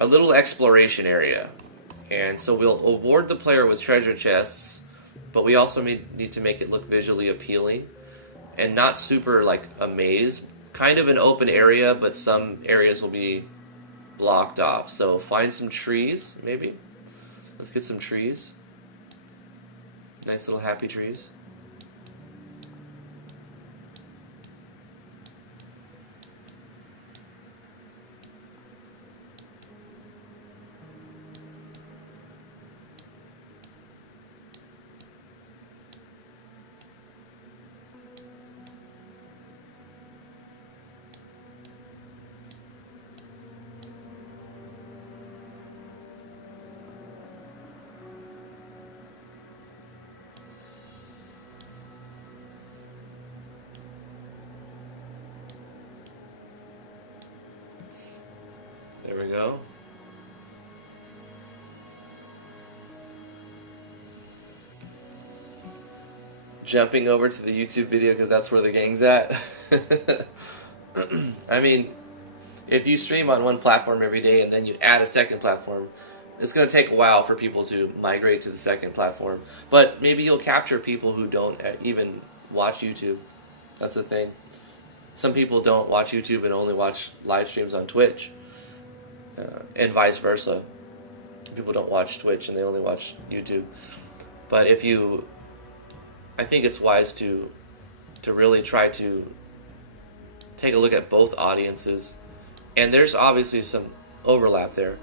a little exploration area. And so we'll award the player with treasure chests, but we also need to make it look visually appealing and not super like a maze. Kind of an open area, but some areas will be blocked off. So find some trees, maybe. Let's get some trees. Nice little happy trees. know? Jumping over to the YouTube video because that's where the gang's at. I mean, if you stream on one platform every day and then you add a second platform, it's going to take a while for people to migrate to the second platform. But maybe you'll capture people who don't even watch YouTube. That's the thing. Some people don't watch YouTube and only watch live streams on Twitch. And vice versa. People don't watch Twitch and they only watch YouTube. But if you... I think it's wise to really try to take a look at both audiences. And there's obviously some overlap there.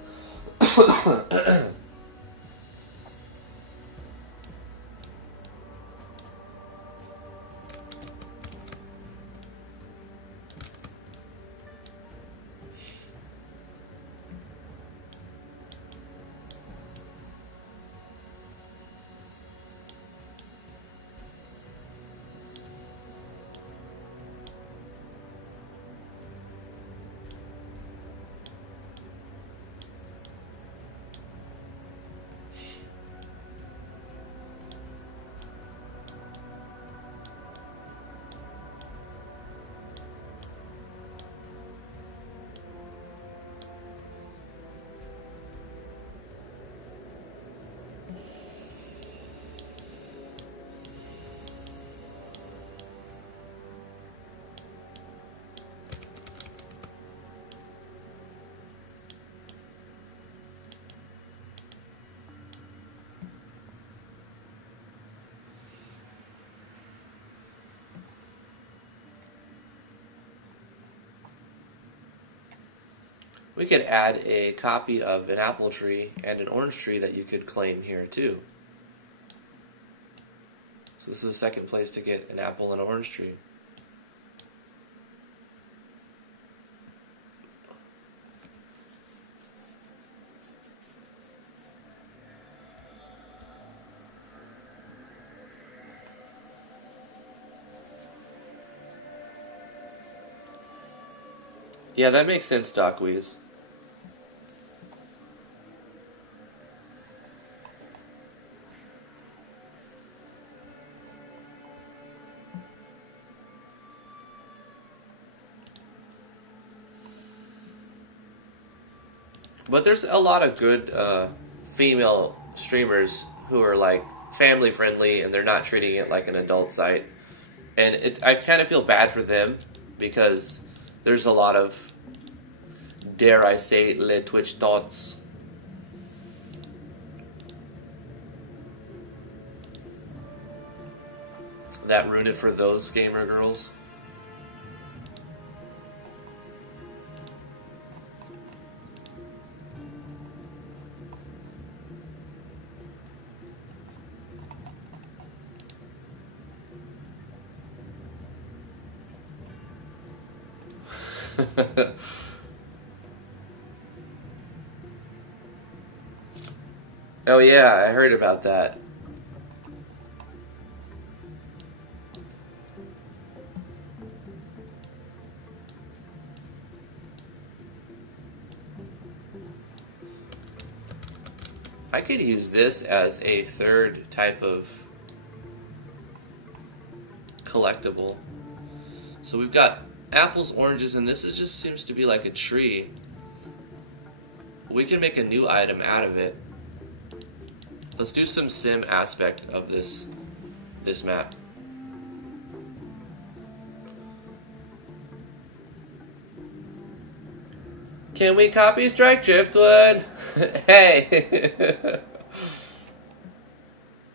We could add a copy of an apple tree and an orange tree that you could claim here too. So this is the second place to get an apple and an orange tree. Yeah, that makes sense, Doc Weeze. But there's a lot of good female streamers who are like family friendly and they're not treating it like an adult site. And I kind of feel bad for them because there's a lot of, dare I say, le Twitch thoughts. That ruined it for those gamer girls. Oh yeah, I heard about that. I could use this as a third type of collectible. So we've got apples, oranges, and this just seems to be like a tree. We can make a new item out of it. Let's do some sim aspect of this map. Can we copy strike Driftwood? Hey!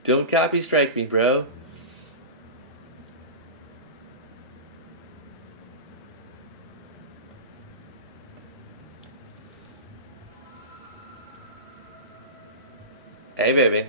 Don't copy strike me, bro. Hey, baby.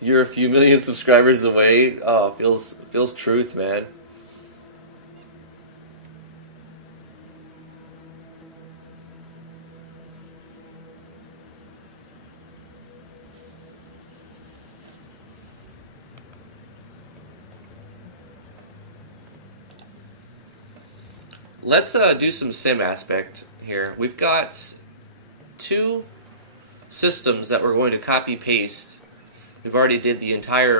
You're a few million subscribers away. Oh, feels truth, man. let's do some sim aspect here. We've got 2 systems that we're going to copy paste. We've already did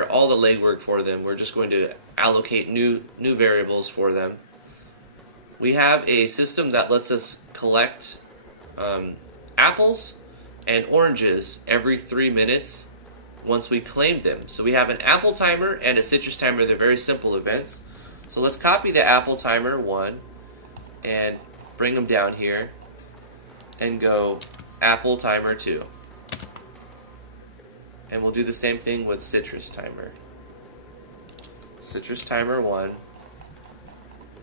all the legwork for them. We're just going to allocate new variables for them. We have a system that lets us collect apples and oranges every 3 minutes once we claim them. So we have an apple timer and a citrus timer. They're very simple events. So let's copy the apple timer 1 and bring them down here and go apple timer 2. And we'll do the same thing with citrus timer. Citrus timer 1,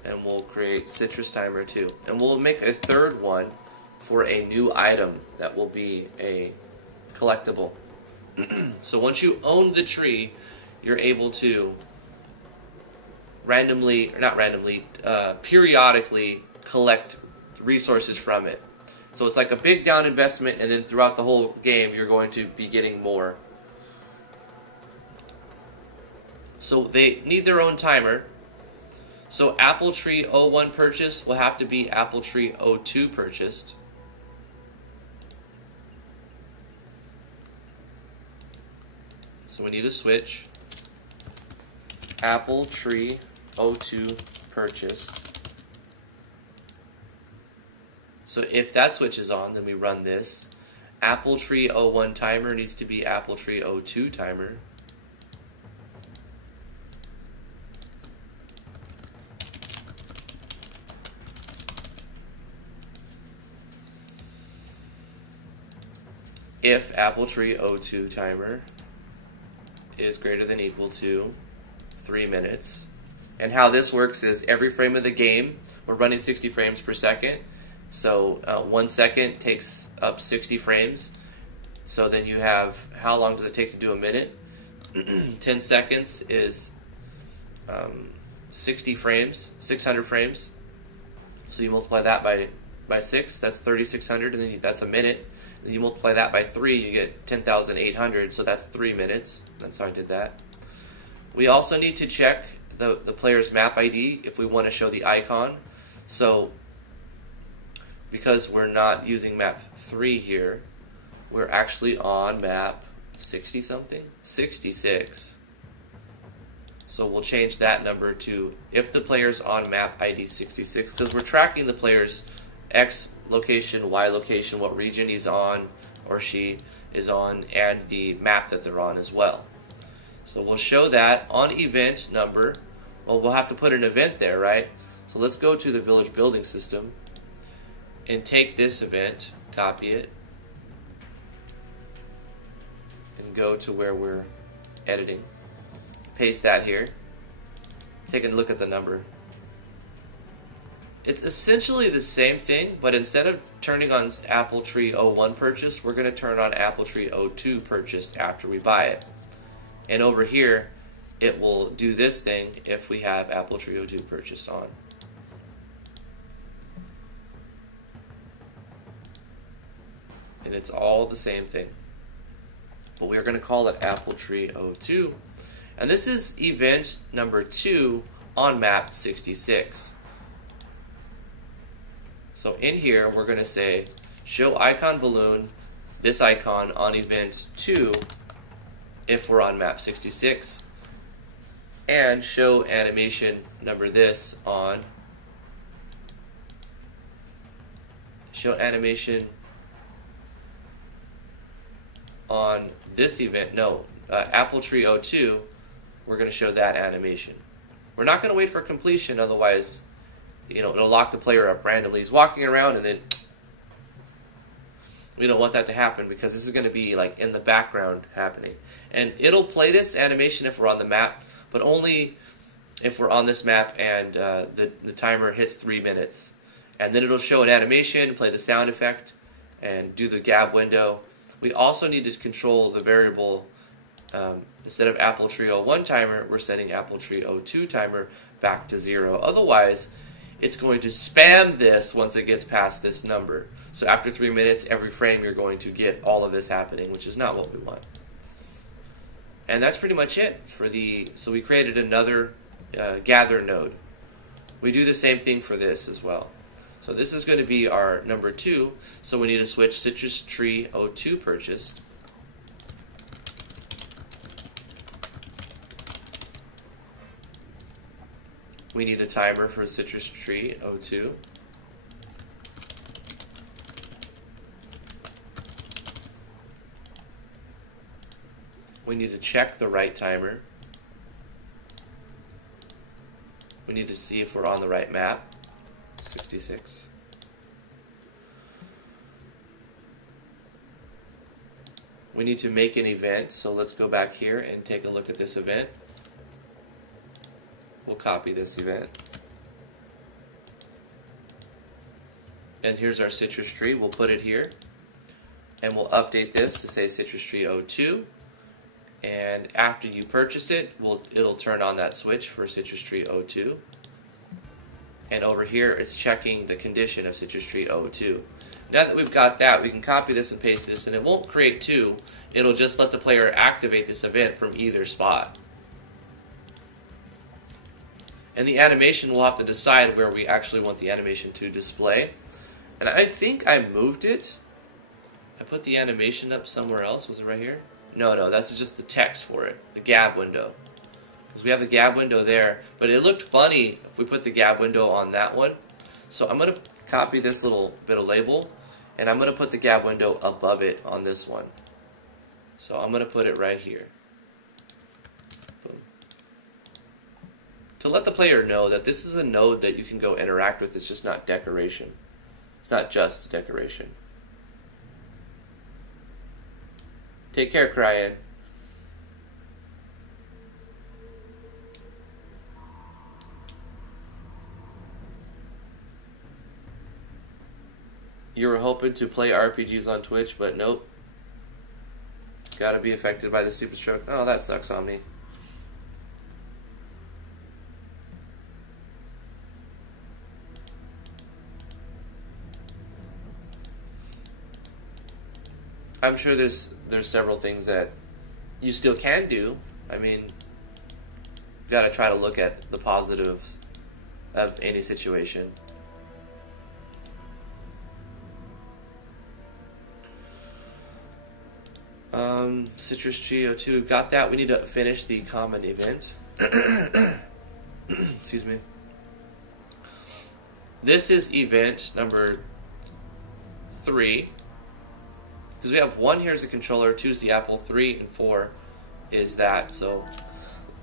and we'll create citrus timer 2. And we'll make a third one for a new item that will be a collectible. So once you own the tree, you're able to periodically collect resources from it. So it's like a big down investment, and then throughout the whole game, you're going to be getting more. So they need their own timer. So apple tree 01 purchase will have to be apple tree 02 purchased. So we need a switch. Apple tree 02 purchased. So if that switch is on, then we run this. Apple tree 01 timer needs to be apple tree 02 timer. If apple tree 02 timer is greater than equal to 3 minutes. And how this works is every frame of the game, we're running 60 frames per second. So 1 second takes up 60 frames. So then you have, how long does it take to do a minute? 10 seconds is 60 frames, 600 frames. So you multiply that by 6, that's 3,600, and then that's a minute. Then you multiply that by 3, you get 10,800, so that's 3 minutes. That's how I did that. We also need to check the player's map ID if we want to show the icon. So because we're not using map 3 here, we're actually on map 60-something? 66. So we'll change that number to if the player's on map ID 66, because we're tracking the player's X location, Y location, what region he's on or she is on, and the map that they're on as well. So we'll show that on event number. Well, we'll have to put an event there, right? So let's go to the village building system and take this event, copy it, and go to where we're editing. Paste that here. Take a look at the number. It's essentially the same thing, but instead of turning on apple tree 01 purchase, we're going to turn on apple tree 02 purchased after we buy it. And over here, it will do this thing if we have apple tree 02 purchased on. And it's all the same thing. But we're going to call it apple tree 02. And this is event number 2 on map 66. So in here, we're going to say, show icon balloon, this icon on event 2, if we're on map 66, and show animation number this on, show animation on this event, apple tree 02, we're going to show that animation. We're not going to wait for completion, otherwise it'll lock the player up randomly. He's walking around and then we don't want that to happen because this is going to be like in the background happening. And it'll play this animation if we're on the map, but only if we're on this map and the timer hits 3 minutes. And then it'll show an animation, play the sound effect, and do the gab window. We also need to control the variable. Instead of apple tree 01 timer, we're setting apple tree 02 timer back to 0. Otherwise, it's going to spam this once it gets past this number. So after 3 minutes, every frame you're going to get all of this happening, which is not what we want. And that's pretty much it for so we created another gather node. We do the same thing for this as well. So this is going to be our number 2. So we need to switch citrus tree 02 purchased. We need a timer for citrus tree 02. We need to check the right timer. We need to see if we're on the right map. 66. We need to make an event, so let's go back here and take a look at this event. We'll copy this event. And here's our citrus tree. We'll put it here. And we'll update this to say citrus tree 02. And after you purchase it, it'll turn on that switch for citrus tree 02. And over here, it's checking the condition of citrus tree 02. Now that we've got that, we can copy this and paste this, and it won't create 2. It'll just let the player activate this event from either spot. And the animation, we'll have to decide where we actually want the animation to display. And I think I moved it. I put the animation up somewhere else. Was it right here? No, that's just the text for it, the gab window. Because we have the gab window there, but it looked funny if we put the gab window on that one. So I'm going to copy this little bit of label, and I'm going to put the gab window above it on this one. So I'm going to put it right here. Boom. To let the player know that this is a node that you can go interact with, it's just not decoration. It's not just decoration. Take care, Karyn. You were hoping to play RPGs on Twitch, but nope. Gotta be affected by the super stroke. Oh, that sucks on me. I'm sure there's several things that you still can do. I mean, you gotta try to look at the positives of any situation. Citrus Tree 02, got that. We need to finish the common event. Excuse me. This is event number 3. Because we have 1 here as a controller, 2 is the apple, 3 and 4 is that, so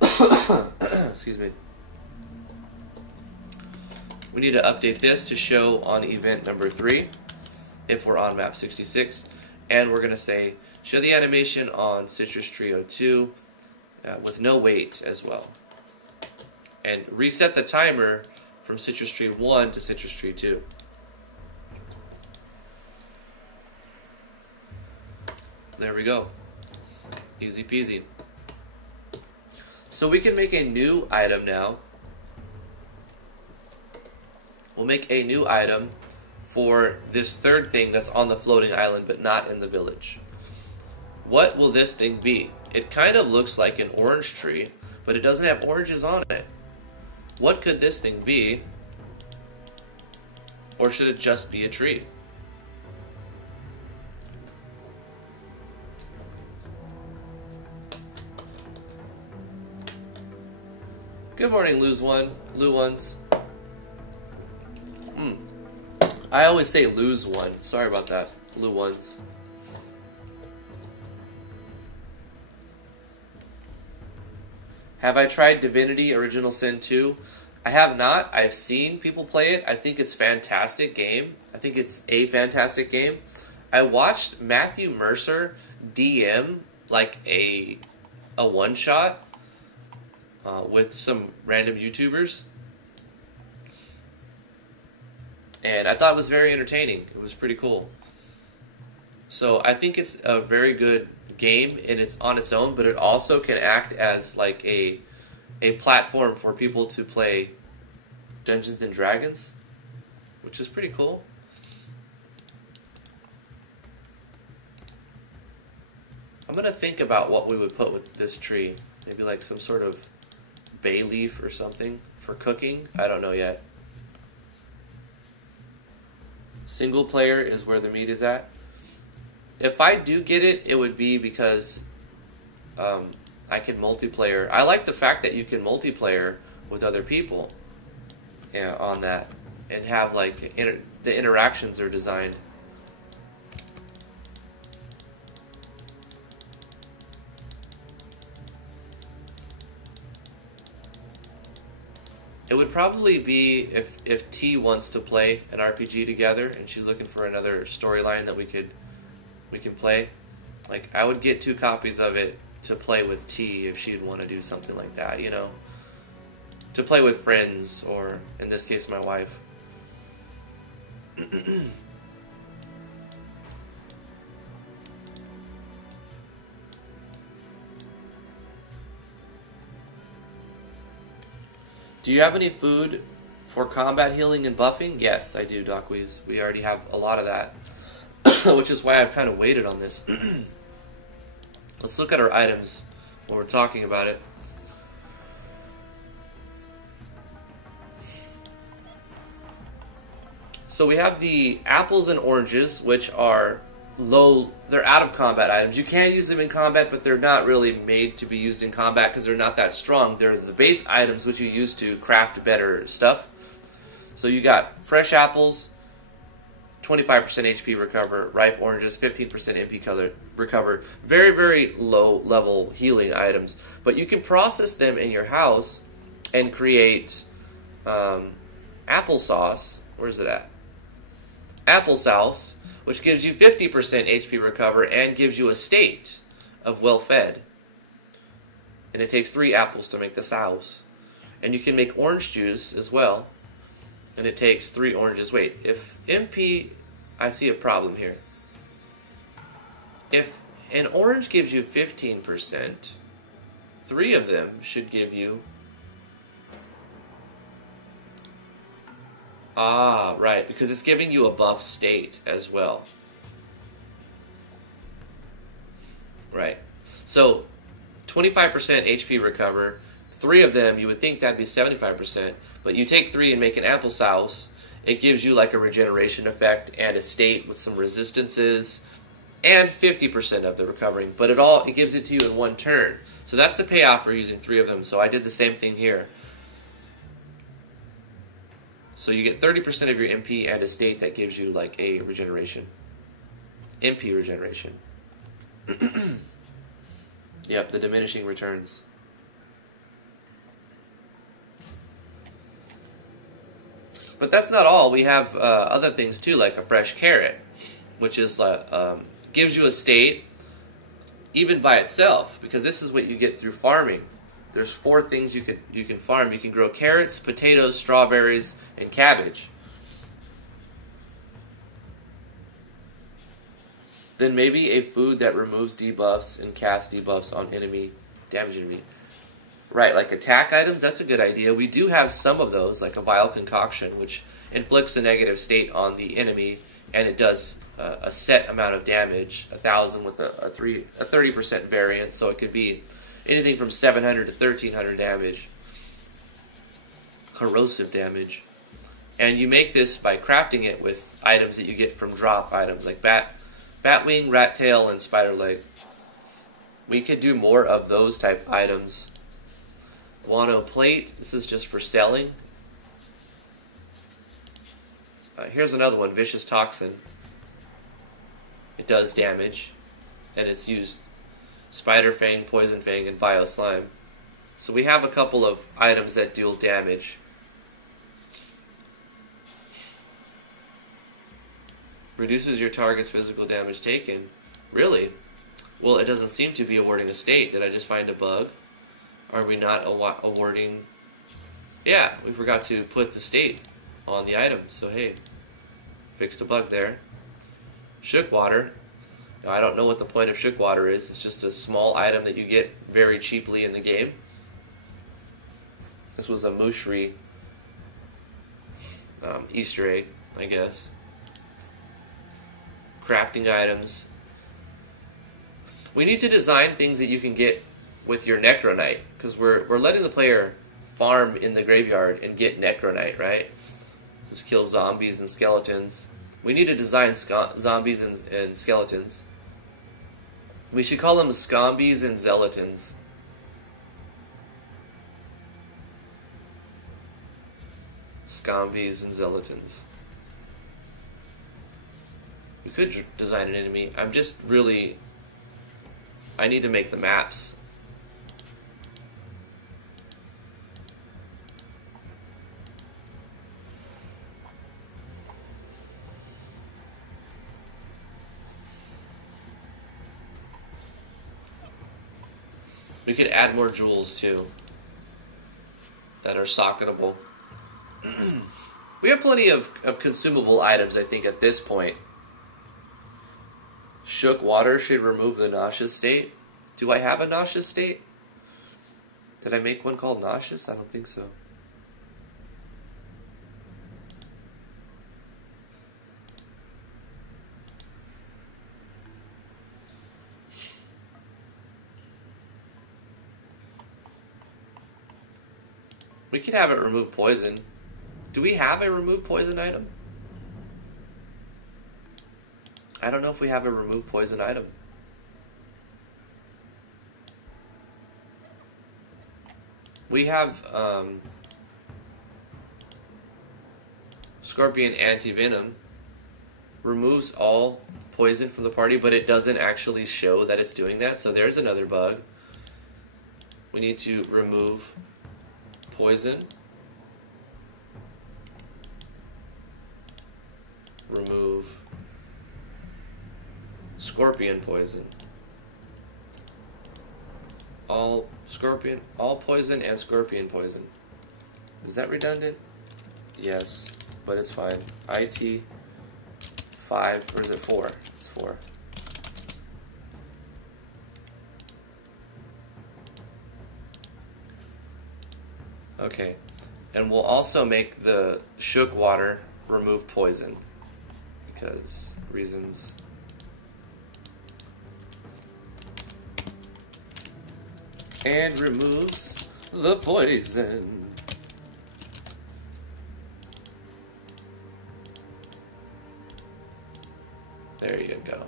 excuse me. We need to update this to show on event number 3 if we're on map 66, and we're going to say show the animation on Citrus Tree 02 with no wait as well. And reset the timer from Citrus Tree 1 to Citrus Tree 2. There we go. Easy peasy. So we can make a new item now. We'll make a new item for this third thing that's on the floating island but not in the village. What will this thing be? It kind of looks like an orange tree, but it doesn't have oranges on it. What could this thing be? Or should it just be a tree? Good morning, Lose Ones. I always say lose one. Sorry about that, Lou Ones. Have I tried Divinity Original Sin 2? I have not. I've seen people play it. I think it's a fantastic game. I think it's a fantastic game. I watched Matthew Mercer DM like a one-shot with some random YouTubers. And I thought it was very entertaining. It was pretty cool. So I think it's a very good game and it's on its own, but it also can act as like a platform for people to play Dungeons and Dragons, which is pretty cool. I'm gonna think about what we would put with this tree. Maybe like some sort of bay leaf or something For cooking, I don't know yet. Single player is where the meat is at. If I do get it, it would be because I can multiplayer. I like the fact that you can multiplayer with other people on that, and have like the interactions are designed. It would probably be if T wants to play an RPG together and she's looking for another storyline that we can play. Like, I would get 2 copies of it to play with T if she'd want to do something like that, you know, to play with friends, or in this case my wife. Do you have any food for combat healing and buffing? Yes, I do, Docweez. We already have a lot of that, which is why I've kind of waited on this. Let's look at our items when we're talking about it. So we have the apples and oranges, which are low, they're out of combat items. You can use them in combat, but they're not really made to be used in combat because they're not that strong. They're the base items which you use to craft better stuff. So you got fresh apples, 25% HP recover, ripe oranges, 15% MP color recover. Very, very low level healing items. But you can process them in your house and create applesauce. Where's it at? Applesauce, which gives you 50% HP recover and gives you a state of well-fed. And it takes 3 apples to make the sauce. And you can make orange juice as well. And it takes 3 oranges. Wait, if MP... I see a problem here. If an orange gives you 15%, 3 of them should give you... Ah, right, because it's giving you a buff state as well. Right. So, 25% HP recover. 3 of them, you would think that'd be 75%, but you take 3 and make an applesauce. It gives you like a regeneration effect and a state with some resistances and 50% of the recovering. But it gives it to you in 1 turn. So that's the payoff for using 3 of them. So I did the same thing here. So you get 30% of your MP and a state that gives you like a regeneration. MP regeneration. Yep, the diminishing returns. But that's not all. We have other things too, like a fresh carrot, which is gives you a state even by itself, because this is what you get through farming. There's 4 things you can farm. You can grow carrots, potatoes, strawberries, and cabbage. Then maybe a food that removes debuffs and casts debuffs on damage enemy. Right, like attack items, that's a good idea. We do have some of those, like a vile concoction, which inflicts a negative state on the enemy, and it does a set amount of damage, 1,000 with a 30% variance, so it could be anything from 700 to 1,300 damage. Corrosive damage. And you make this by crafting it with items that you get from drop items, like Batwing, Rat Tail, and Spider Leg. We could do more of those type items. Guano Plate, this is just for selling. Here's another one, Vicious Toxin. It does damage, and it's used Spider Fang, Poison Fang, and Bio Slime. So we have a couple of items that deal damage. Reduces your target's physical damage taken. Really? Well, it doesn't seem to be awarding a state. Did I just find a bug? Are we not awarding... Yeah, we forgot to put the state on the item. So, hey, fixed a bug there. Shook Water. Now, I don't know what the point of Shook Water is. It's just a small item that you get very cheaply in the game. This was a Mushri Easter egg, I guess. Crafting items. We need to design things that you can get with your Necro Knight, because we're letting the player farm in the graveyard and get Necronite, right? Just kill zombies and skeletons. We need to design zombies and skeletons. We should call them Scombies and Zealotons. Scombies and Zealotons. We could design an enemy. I'm just really... I need to make the maps. We could add more jewels too that are socketable. We have plenty of consumable items, I think, at this point. Shook water should remove the nauseous state. Do I have a nauseous state? Did I make one called nauseous? I don't think so. We could have it remove poison. Do we have a remove poison item? I don't know if we have a remove poison item. We have Scorpion Anti-Venom. Removes all poison from the party, but it doesn't actually show that it's doing that. So there's another bug. We need to remove poison. Remove scorpion poison. All poison and scorpion poison. Is that redundant? Yes, but it's fine. IT 5, or is it 4? It's 4. Okay, and we'll also make the shook water remove poison, because reasons. And removes the poison. There you go.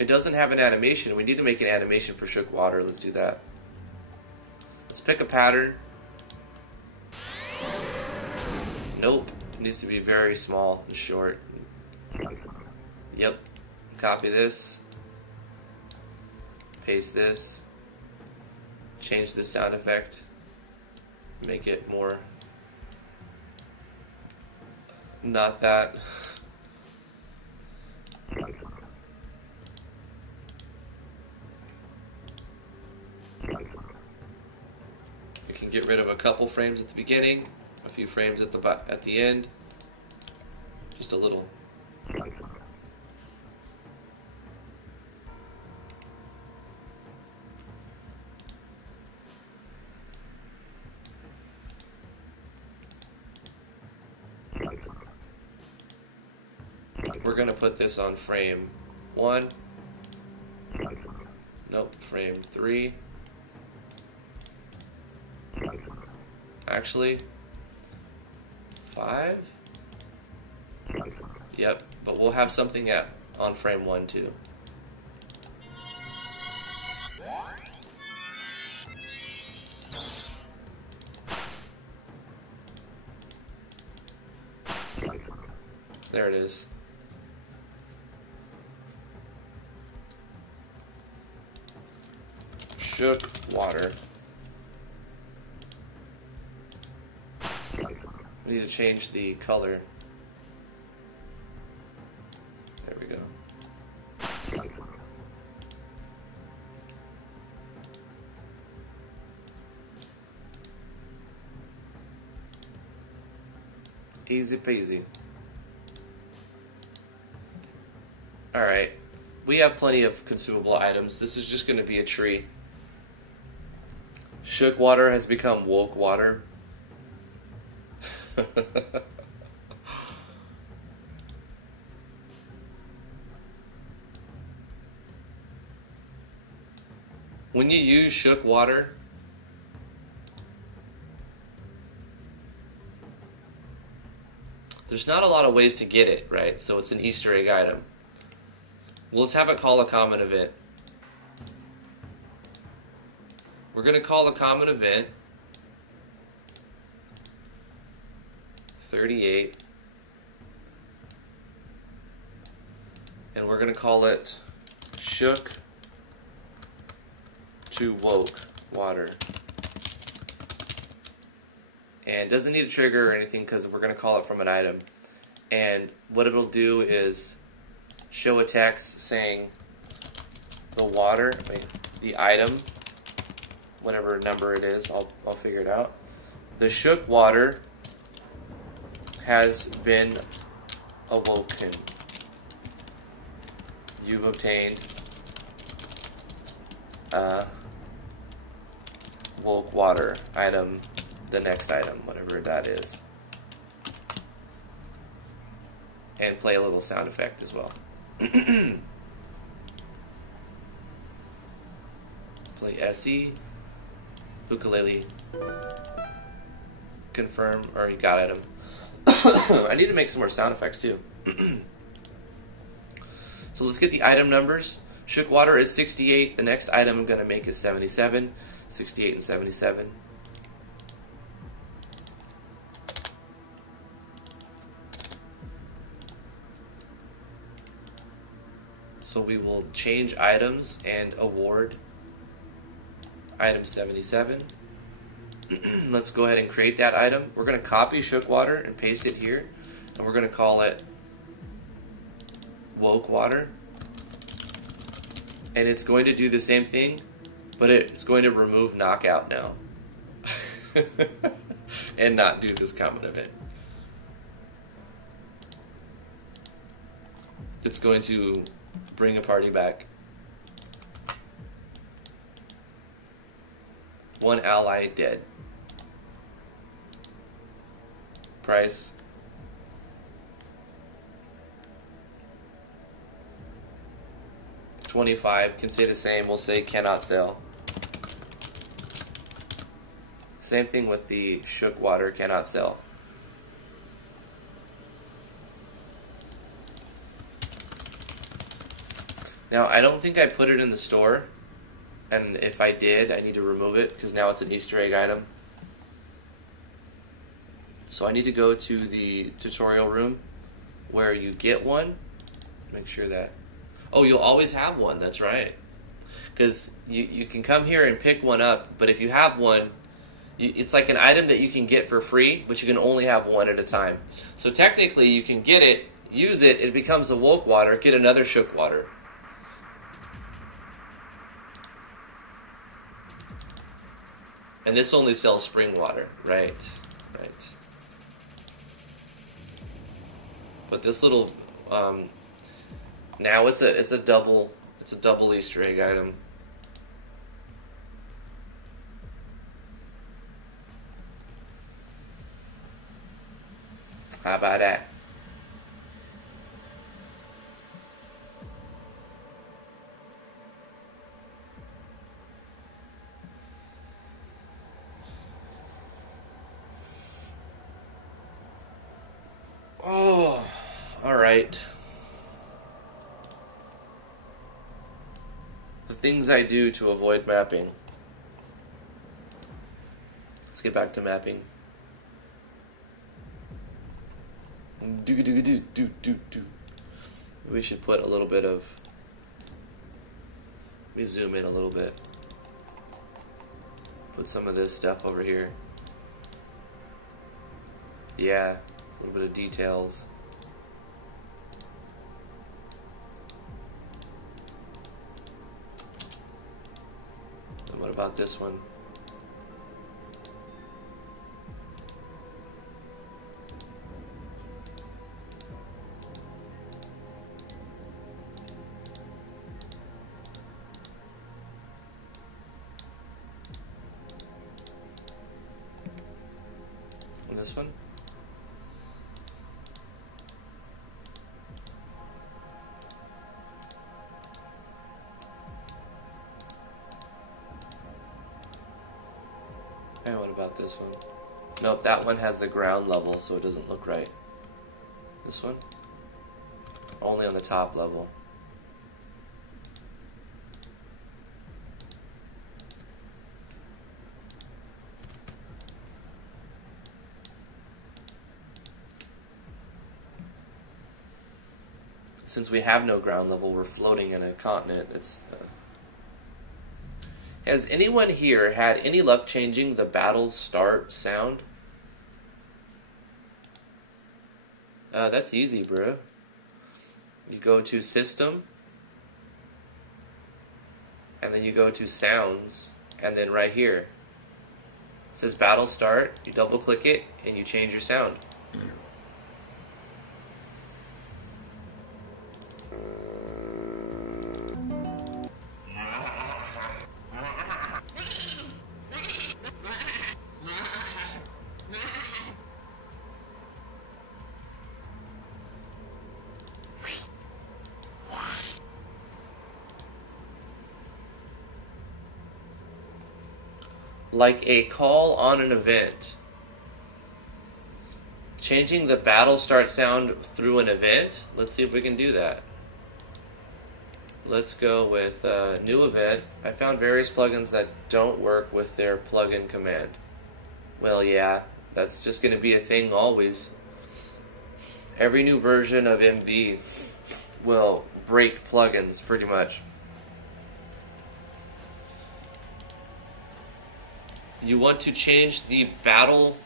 It doesn't have an animation. We need to make an animation for shook water. Let's do that. Let's pick a pattern. Nope. It needs to be very small and short. Yep. Copy this. Paste this. Change the sound effect. Make it more... not that. We can get rid of a couple frames at the beginning. A few frames at the end. Just a little. We're gonna put this on frame 1. Nope, frame 3. Actually, 5? Yep, but we'll have something on frame 1 too. There it is. Shook water. We need to change the color. There we go. Easy peasy. Alright. We have plenty of consumable items. This is just going to be a tree. Shook water has become woke water. When you use shook water, There's not a lot of ways to get it, right? So it's an Easter egg item. Well, let's have it call a common event. We're going to call a common event 38. And we're going to call it Shook to Woke Water. And it doesn't need a trigger or anything because we're going to call it from an item. And what it'll do is show a text saying the item, whatever number it is, I'll figure it out. The shook water has been awoken. You've obtained woke water item, the next item, whatever that is. And play a little sound effect as well. Play SE, ukulele, confirm, or you got item. I need to make some more sound effects too. So let's get the item numbers. Shook water is 68. The next item I'm going to make is 77. 68 and 77. So we will change items and award item 77. Let's go ahead and create that item. We're going to copy shook water and paste it here. And we're going to call it woke water. And it's going to do the same thing, but it's going to remove knockout now. And not do this common event. It's going to bring a party back. One ally dead. Price. $25. Can say the same. We'll say cannot sell. Same thing with the shook water, cannot sell. Now, I don't think I put it in the store, and if I did, I need to remove it, because now it's an Easter egg item. So I need to go to the tutorial room, where you get one. Make sure that... Oh, you'll always have one, that's right. Because you can come here and pick one up, but if you have one, it's like an item that you can get for free, but you can only have one at a time. So technically, you can get it, use it, it becomes a woke water, get another shook water. And this only sells spring water, right? Right. But this little, now it's a double Easter egg item. How about that? Oh, all right. The things I do to avoid mapping. Let's get back to mapping. We should put a little bit of... Let me zoom in a little bit. Put some of this stuff over here. Yeah. A little bit of details. And what about this one? And this one? And what about this one? Nope, that one has the ground level, so it doesn't look right. This one? Only on the top level. Since we have no ground level, we're floating in a continent. Has anyone here had any luck changing the battle start sound? That's easy, bro. You go to System, and then you go to Sounds, and then right here it says Battle Start. You double click it, and you change your sound. Like a call on an event. Changing the battle start sound through an event. Let's see if we can do that. Let's go with new event. I found various plugins that don't work with their plugin command. Well, yeah, that's just going to be a thing always. Every new version of MV will break plugins pretty much. You want to change the battle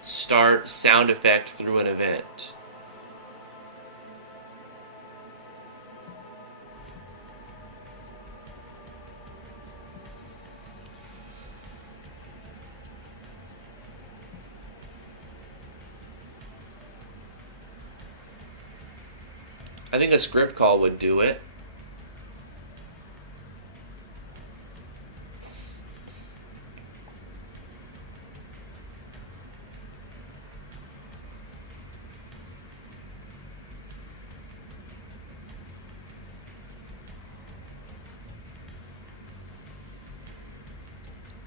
start sound effect through an event. I think a script call would do it.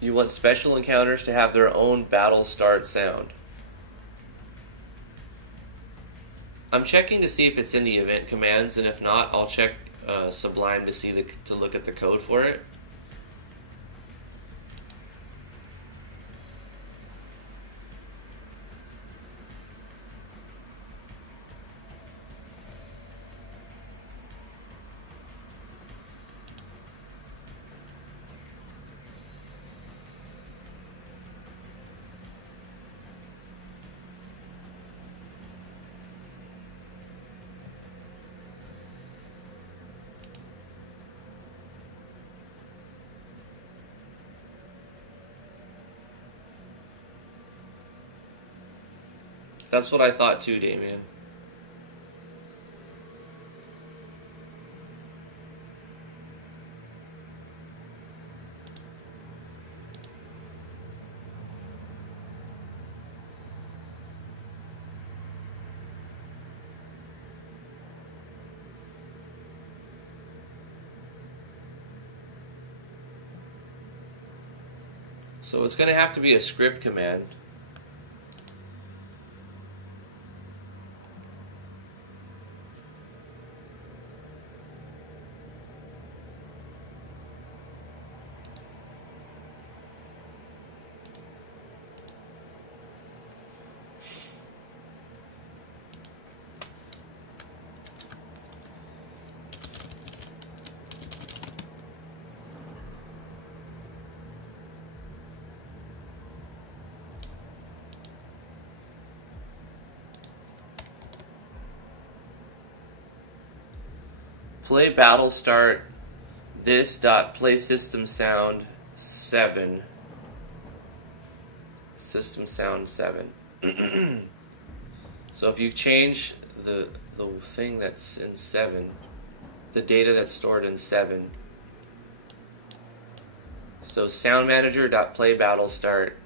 You want special encounters to have their own battle start sound. I'm checking to see if it's in the event commands, and if not, I'll check Sublime to look at the code for it. That's what I thought too, Damian. So it's going to have to be a script command. Play battle start this dot play system sound 7. System sound 7. So if you change the thing that's in 7, the data that's stored in 7. So sound manager dot play battle start.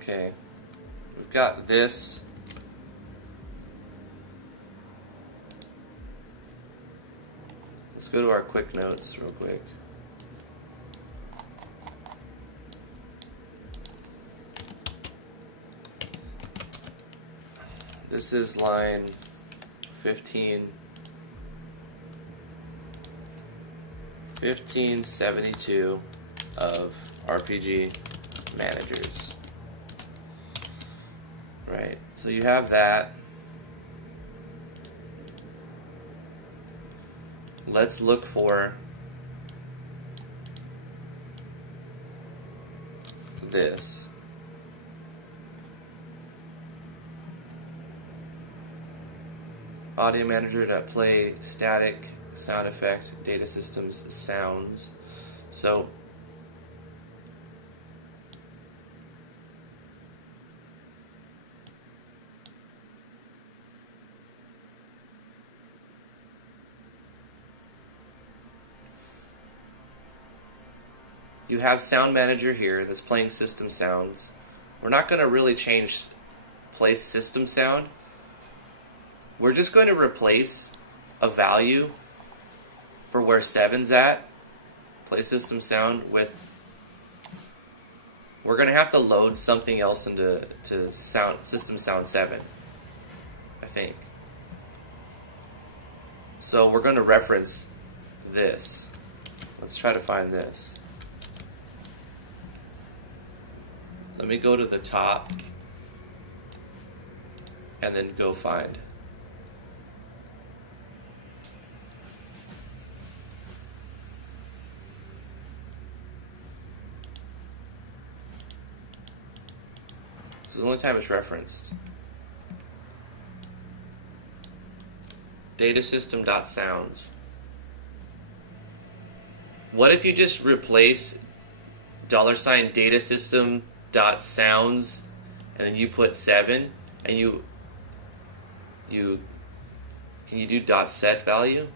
Okay, we've got this. Let's go to our quick notes real quick. This is line 1572 of RPG managers. Right, so you have that. Let's look for this. Audio manager that play static sound effect data systems sounds. So you have sound manager here that's playing system sounds. We're not going to really change play system sound. We're just going to replace a value for where 7's at, play system sound, with, we're going to have to load something else into sound system sound 7, I think. So we're going to reference this. Let's try to find this. Let me go to the top and then go find. This is the only time it's referenced. Datasystem.sounds. What if you just replace $datasystem.sounds and then you put 7 and you can you do .set value?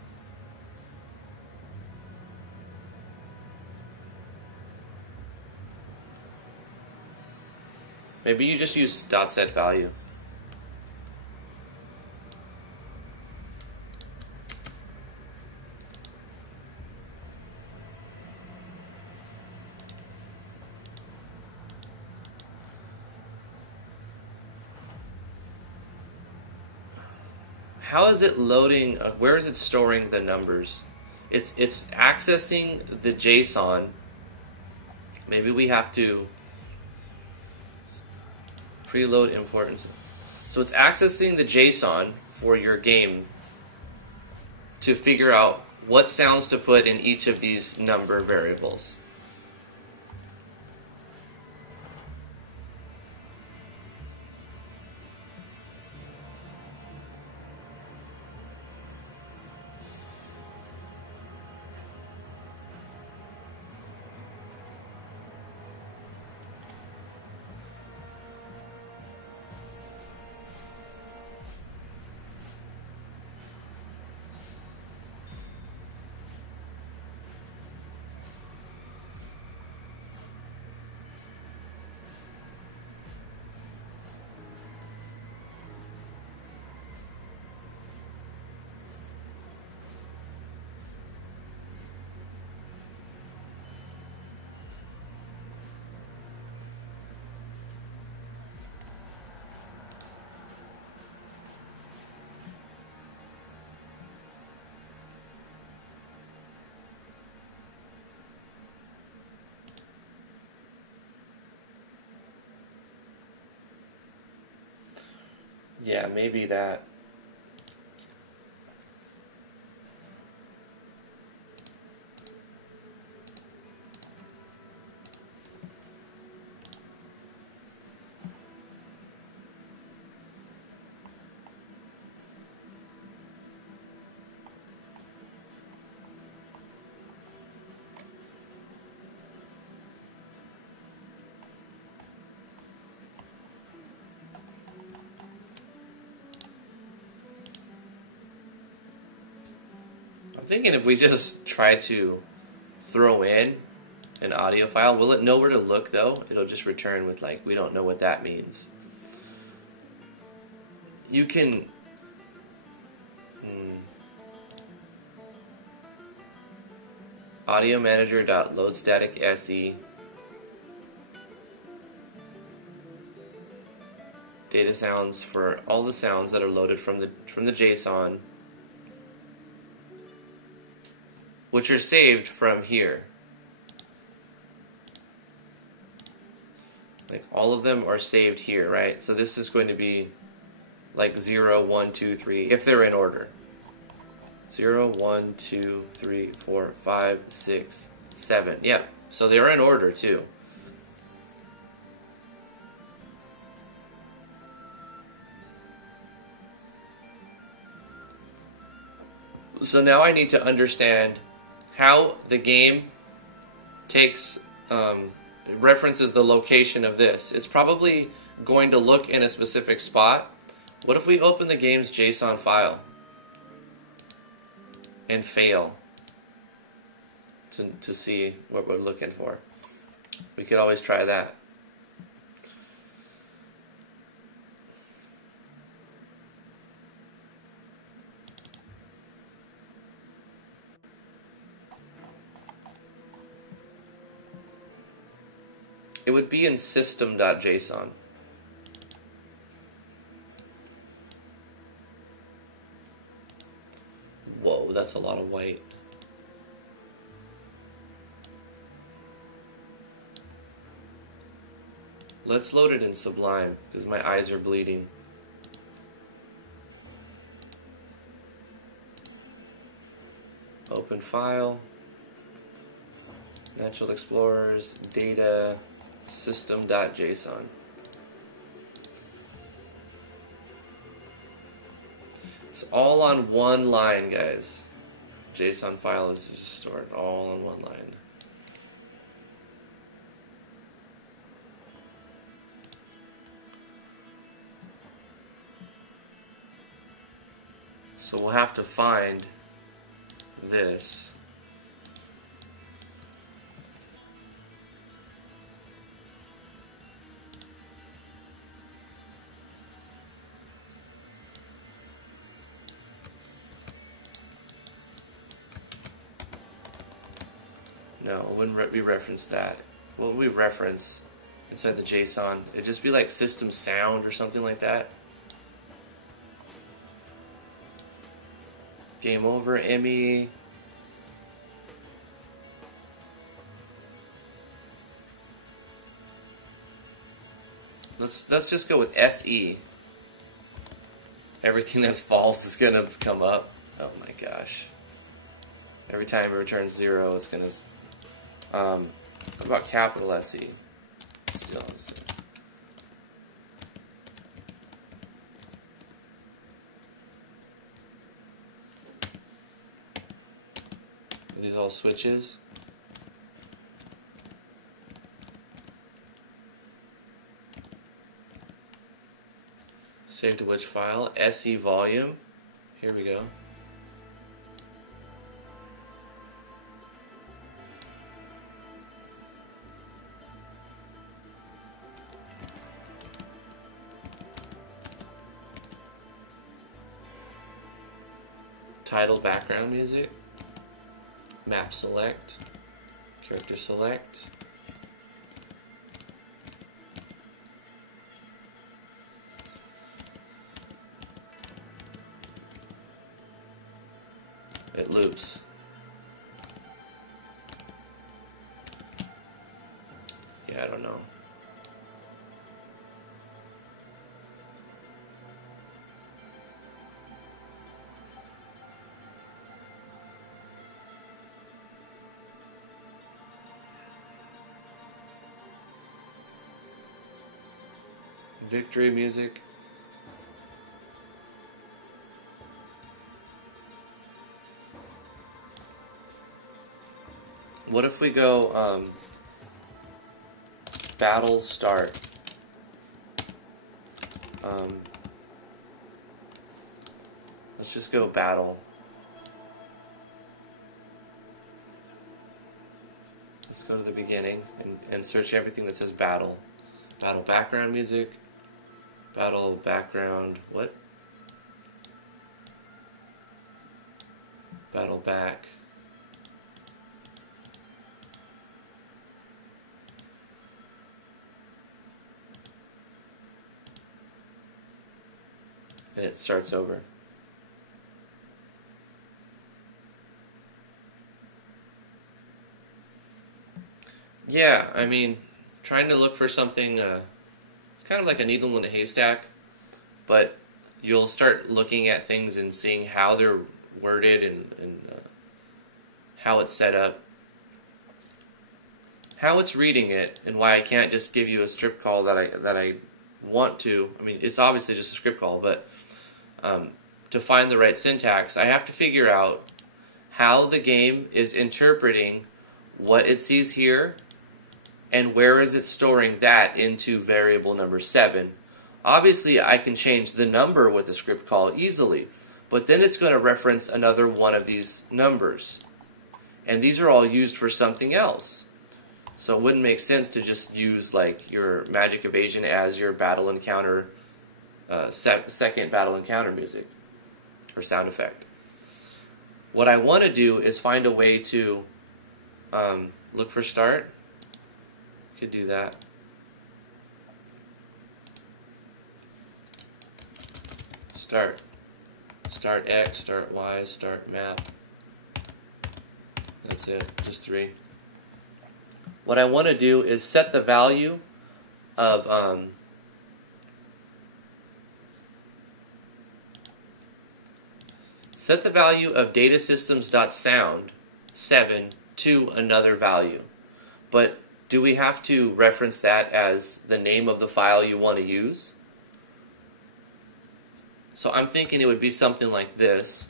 Maybe you just use .set value. How is it loading? Where is it storing the numbers? It's accessing the JSON. Maybe we have to preload importance. So it's accessing the JSON for your game to figure out what sounds to put in each of these number variables. Yeah, maybe that. I'm thinking if we just try to throw in an audio file, will it know where to look though? It'll just return with like, we don't know what that means. You can... audio manager.loadstatic.se. Data sounds for all the sounds that are loaded from the JSON, which are saved from here. Like all of them are saved here, right? So this is going to be like 0, 1, 2, 3, if they're in order. 0, 1, 2, 3, 4, 5, 6, 7. Yeah, so they're in order too. So now I need to understand how the game takes, references the location of this. It's probably going to look in a specific spot. What if we open the game's JSON file and fail to see what we're looking for? We could always try that. It would be in system.json. Whoa, that's a lot of white. Let's load it in Sublime, because my eyes are bleeding. Open file. Natural Explorers, data, system.json. It's all on one line, guys. JSON file is just stored all on one line. So we'll have to find this. No, it wouldn't be reference that. What would we reference inside the JSON? It'd just be like system sound or something like that. Game over, Emmy. Let's just go with SE. Everything that's false is gonna come up. Oh my gosh. Every time it returns 0, it's gonna. What about capital SE? Still. Are these all switches? Save to which file? SE volume. Here we go. Title, background music, map select, character select, it loops. Yeah, I don't know. Victory music. What if we go battle start? Let's just go battle. Let's go to the beginning and search everything that says battle. Battle background music. Battle background, what? Battle back. and it starts over. Yeah, I mean, trying to look for something, it's kind of like a needle in a haystack, but you'll start looking at things and seeing how they're worded and how it's set up, how it's reading it, and why I can't just give you a script call that I want to. I mean, it's obviously just a script call, but to find the right syntax, I have to figure out how the game is interpreting what it sees here and where is it storing that into variable number 7. Obviously, I can change the number with the script call easily, but then it's going to reference another one of these numbers. And these are all used for something else. So it wouldn't make sense to just use like your magic evasion as your battle encounter, second battle encounter music or sound effect. What I want to do is find a way to look for start. Could do that. Start X, start Y, start map. That's it, just 3. What I want to do is set the value of datasystems.sound 7 to another value. But do we have to reference that as the name of the file you want to use? So I'm thinking it would be something like this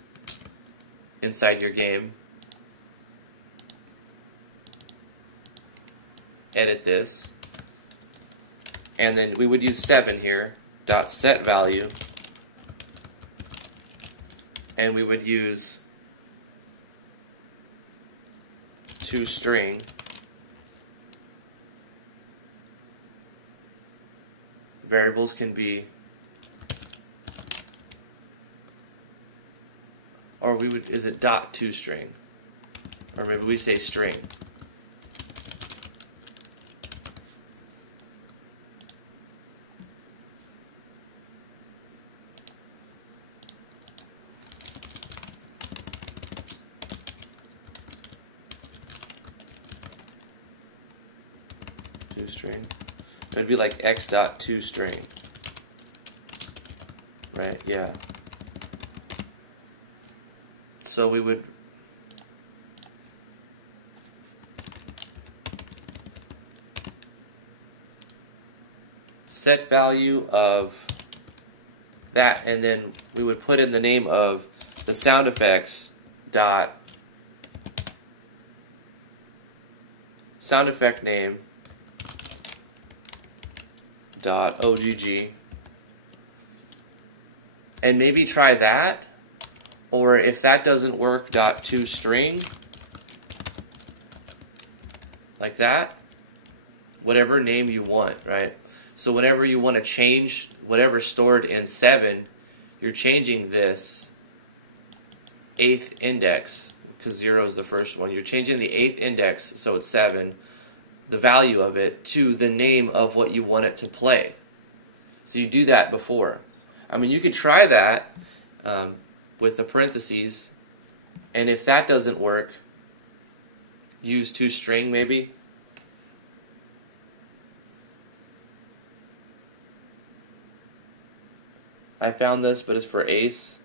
inside your game. Edit this. And then we would use 7 here, dot set value. And we would use toString. Variables can be, or we would, is it dot toString? Or maybe we say string. ToString. It would be like x.toString. Right, yeah. So we would set value of that, and then we would put in the name of the sound effects dot sound effect name dot OGG, and maybe try that, or if that doesn't work, dot toString, like that, whatever name you want, right? So whenever you want to change whatever's stored in 7, you're changing this 8th index, because 0 is the first one. You're changing the 8th index, so it's 7, the value of it, to the name of what you want it to play. So you do that before. I mean, you could try that with the parentheses, and if that doesn't work, use toString maybe. I found this, but it's for Ace.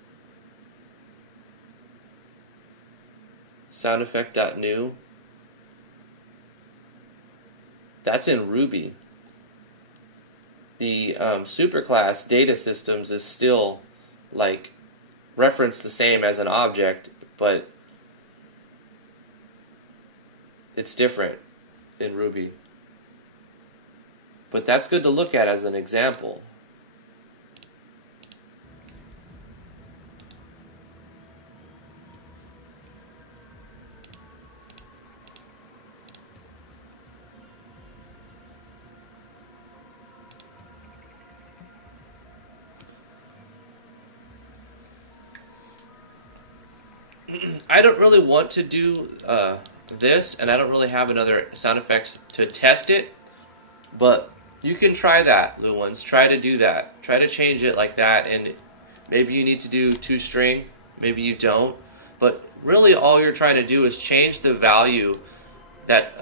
Sound effect.new. That's in Ruby. The superclass data systems is still like referenced the same as an object, but it's different in Ruby. But that's good to look at as an example. I don't really want to do this, and I don't really have another sound effects to test it, but you can try that, little ones. Try to do that. Try to change it like that, and Maybe you need to do 2-string, maybe you don't. But really all you're trying to do is change the value that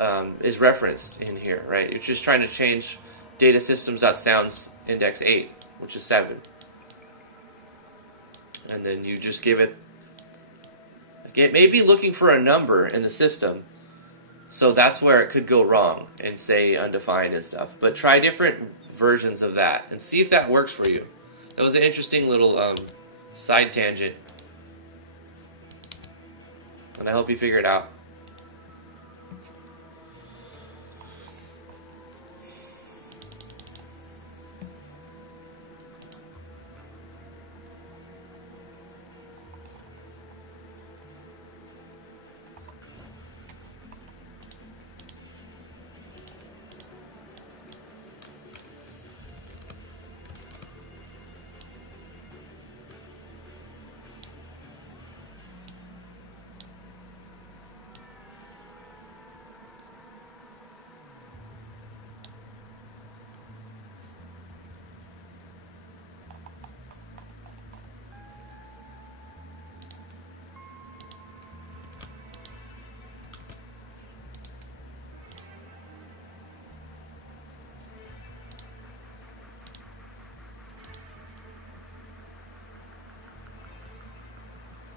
is referenced in here, right? You're just trying to change data systems.sounds index 8, which is 7. And then you just give it, it may be looking for a number in the system, so that's where it could go wrong and say undefined and stuff. But try different versions of that and see if that works for you. That was an interesting little side tangent, and I hope you figure it out.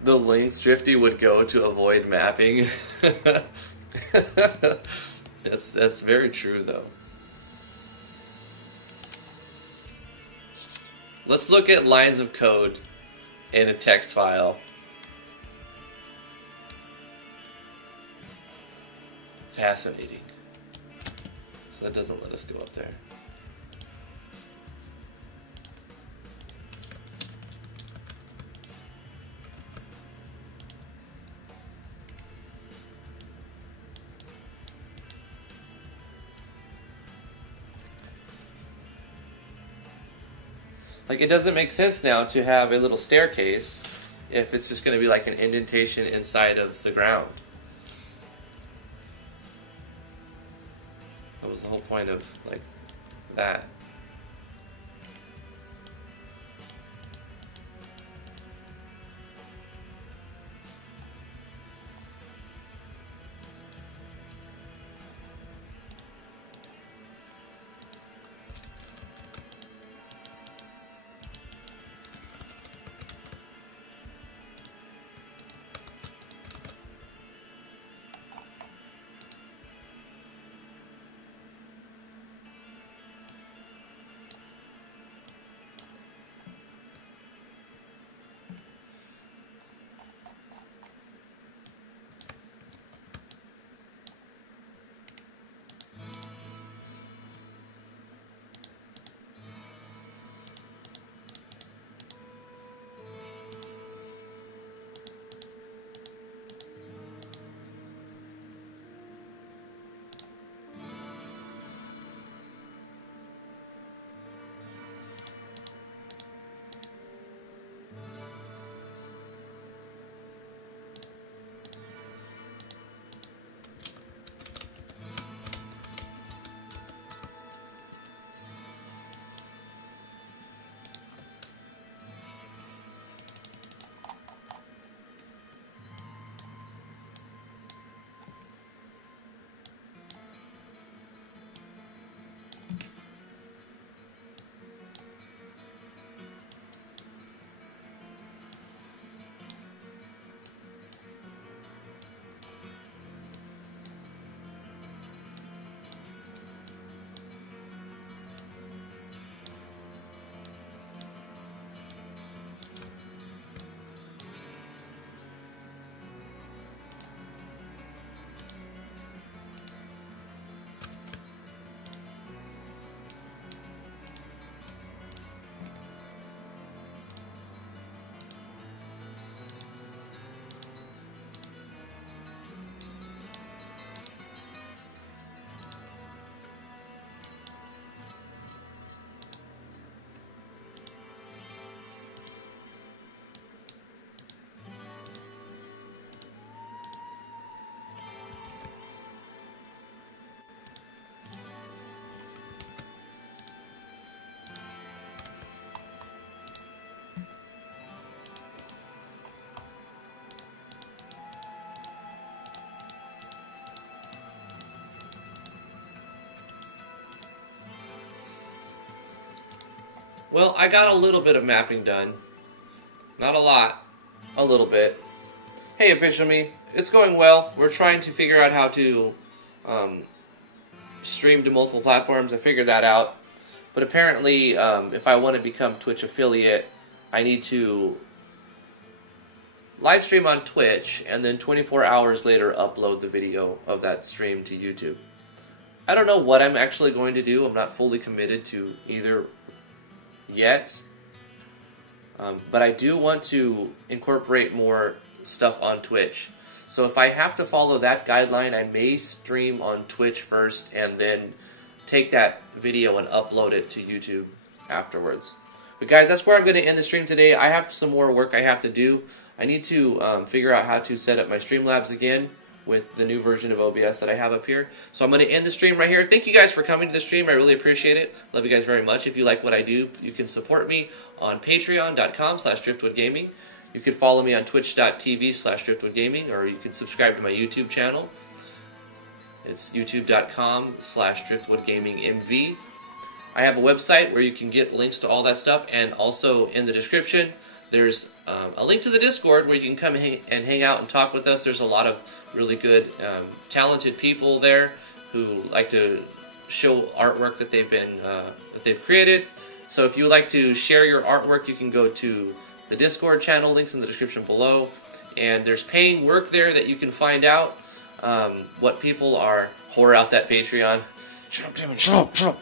The links Drifty would go to avoid mapping. That's very true, though. Let's look at lines of code in a text file. Fascinating. So that doesn't let us go up there. Like, it doesn't make sense now to have a little staircase if it's just going to be like an indentation inside of the ground. That was the whole point of, like, that. Well, I got a little bit of mapping done. Not a lot. A little bit. Hey, Official Me. It's going well. We're trying to figure out how to stream to multiple platforms. I figured that out. But apparently, if I want to become Twitch affiliate, I need to live stream on Twitch and then 24 hours later upload the video of that stream to YouTube. I don't know what I'm actually going to do. I'm not fully committed to either yet. But I do want to incorporate more stuff on Twitch. So if I have to follow that guideline, I may stream on Twitch first and then take that video and upload it to YouTube afterwards. But guys, that's where I'm going to end the stream today. I have some more work I have to do. I need to figure out how to set up my Streamlabs again with the new version of OBS that I have up here. So I'm going to end the stream right here. Thank you guys for coming to the stream. I really appreciate it. Love you guys very much. If you like what I do, you can support me on patreon.com/driftwoodgaming. You can follow me on twitch.tv/driftwoodgaming, or you can subscribe to my YouTube channel. It's youtube.com/driftwoodgamingmv. I have a website where you can get links to all that stuff, and also in the description there's a link to the Discord where you can come and hang out and talk with us. There's a lot of really good, talented people there who like to show artwork that they've created. So if you would like to share your artwork, you can go to the Discord channel, links in the description below, and there's paying work there that you can find out what people are. Whore out that Patreon. Shut up, Damian, shut up.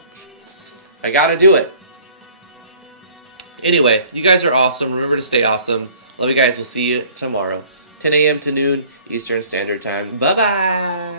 I gotta do it. Anyway, you guys are awesome. Remember to stay awesome. Love you guys. We'll see you tomorrow. 10 a.m. to noon Eastern Standard Time. Bye-bye.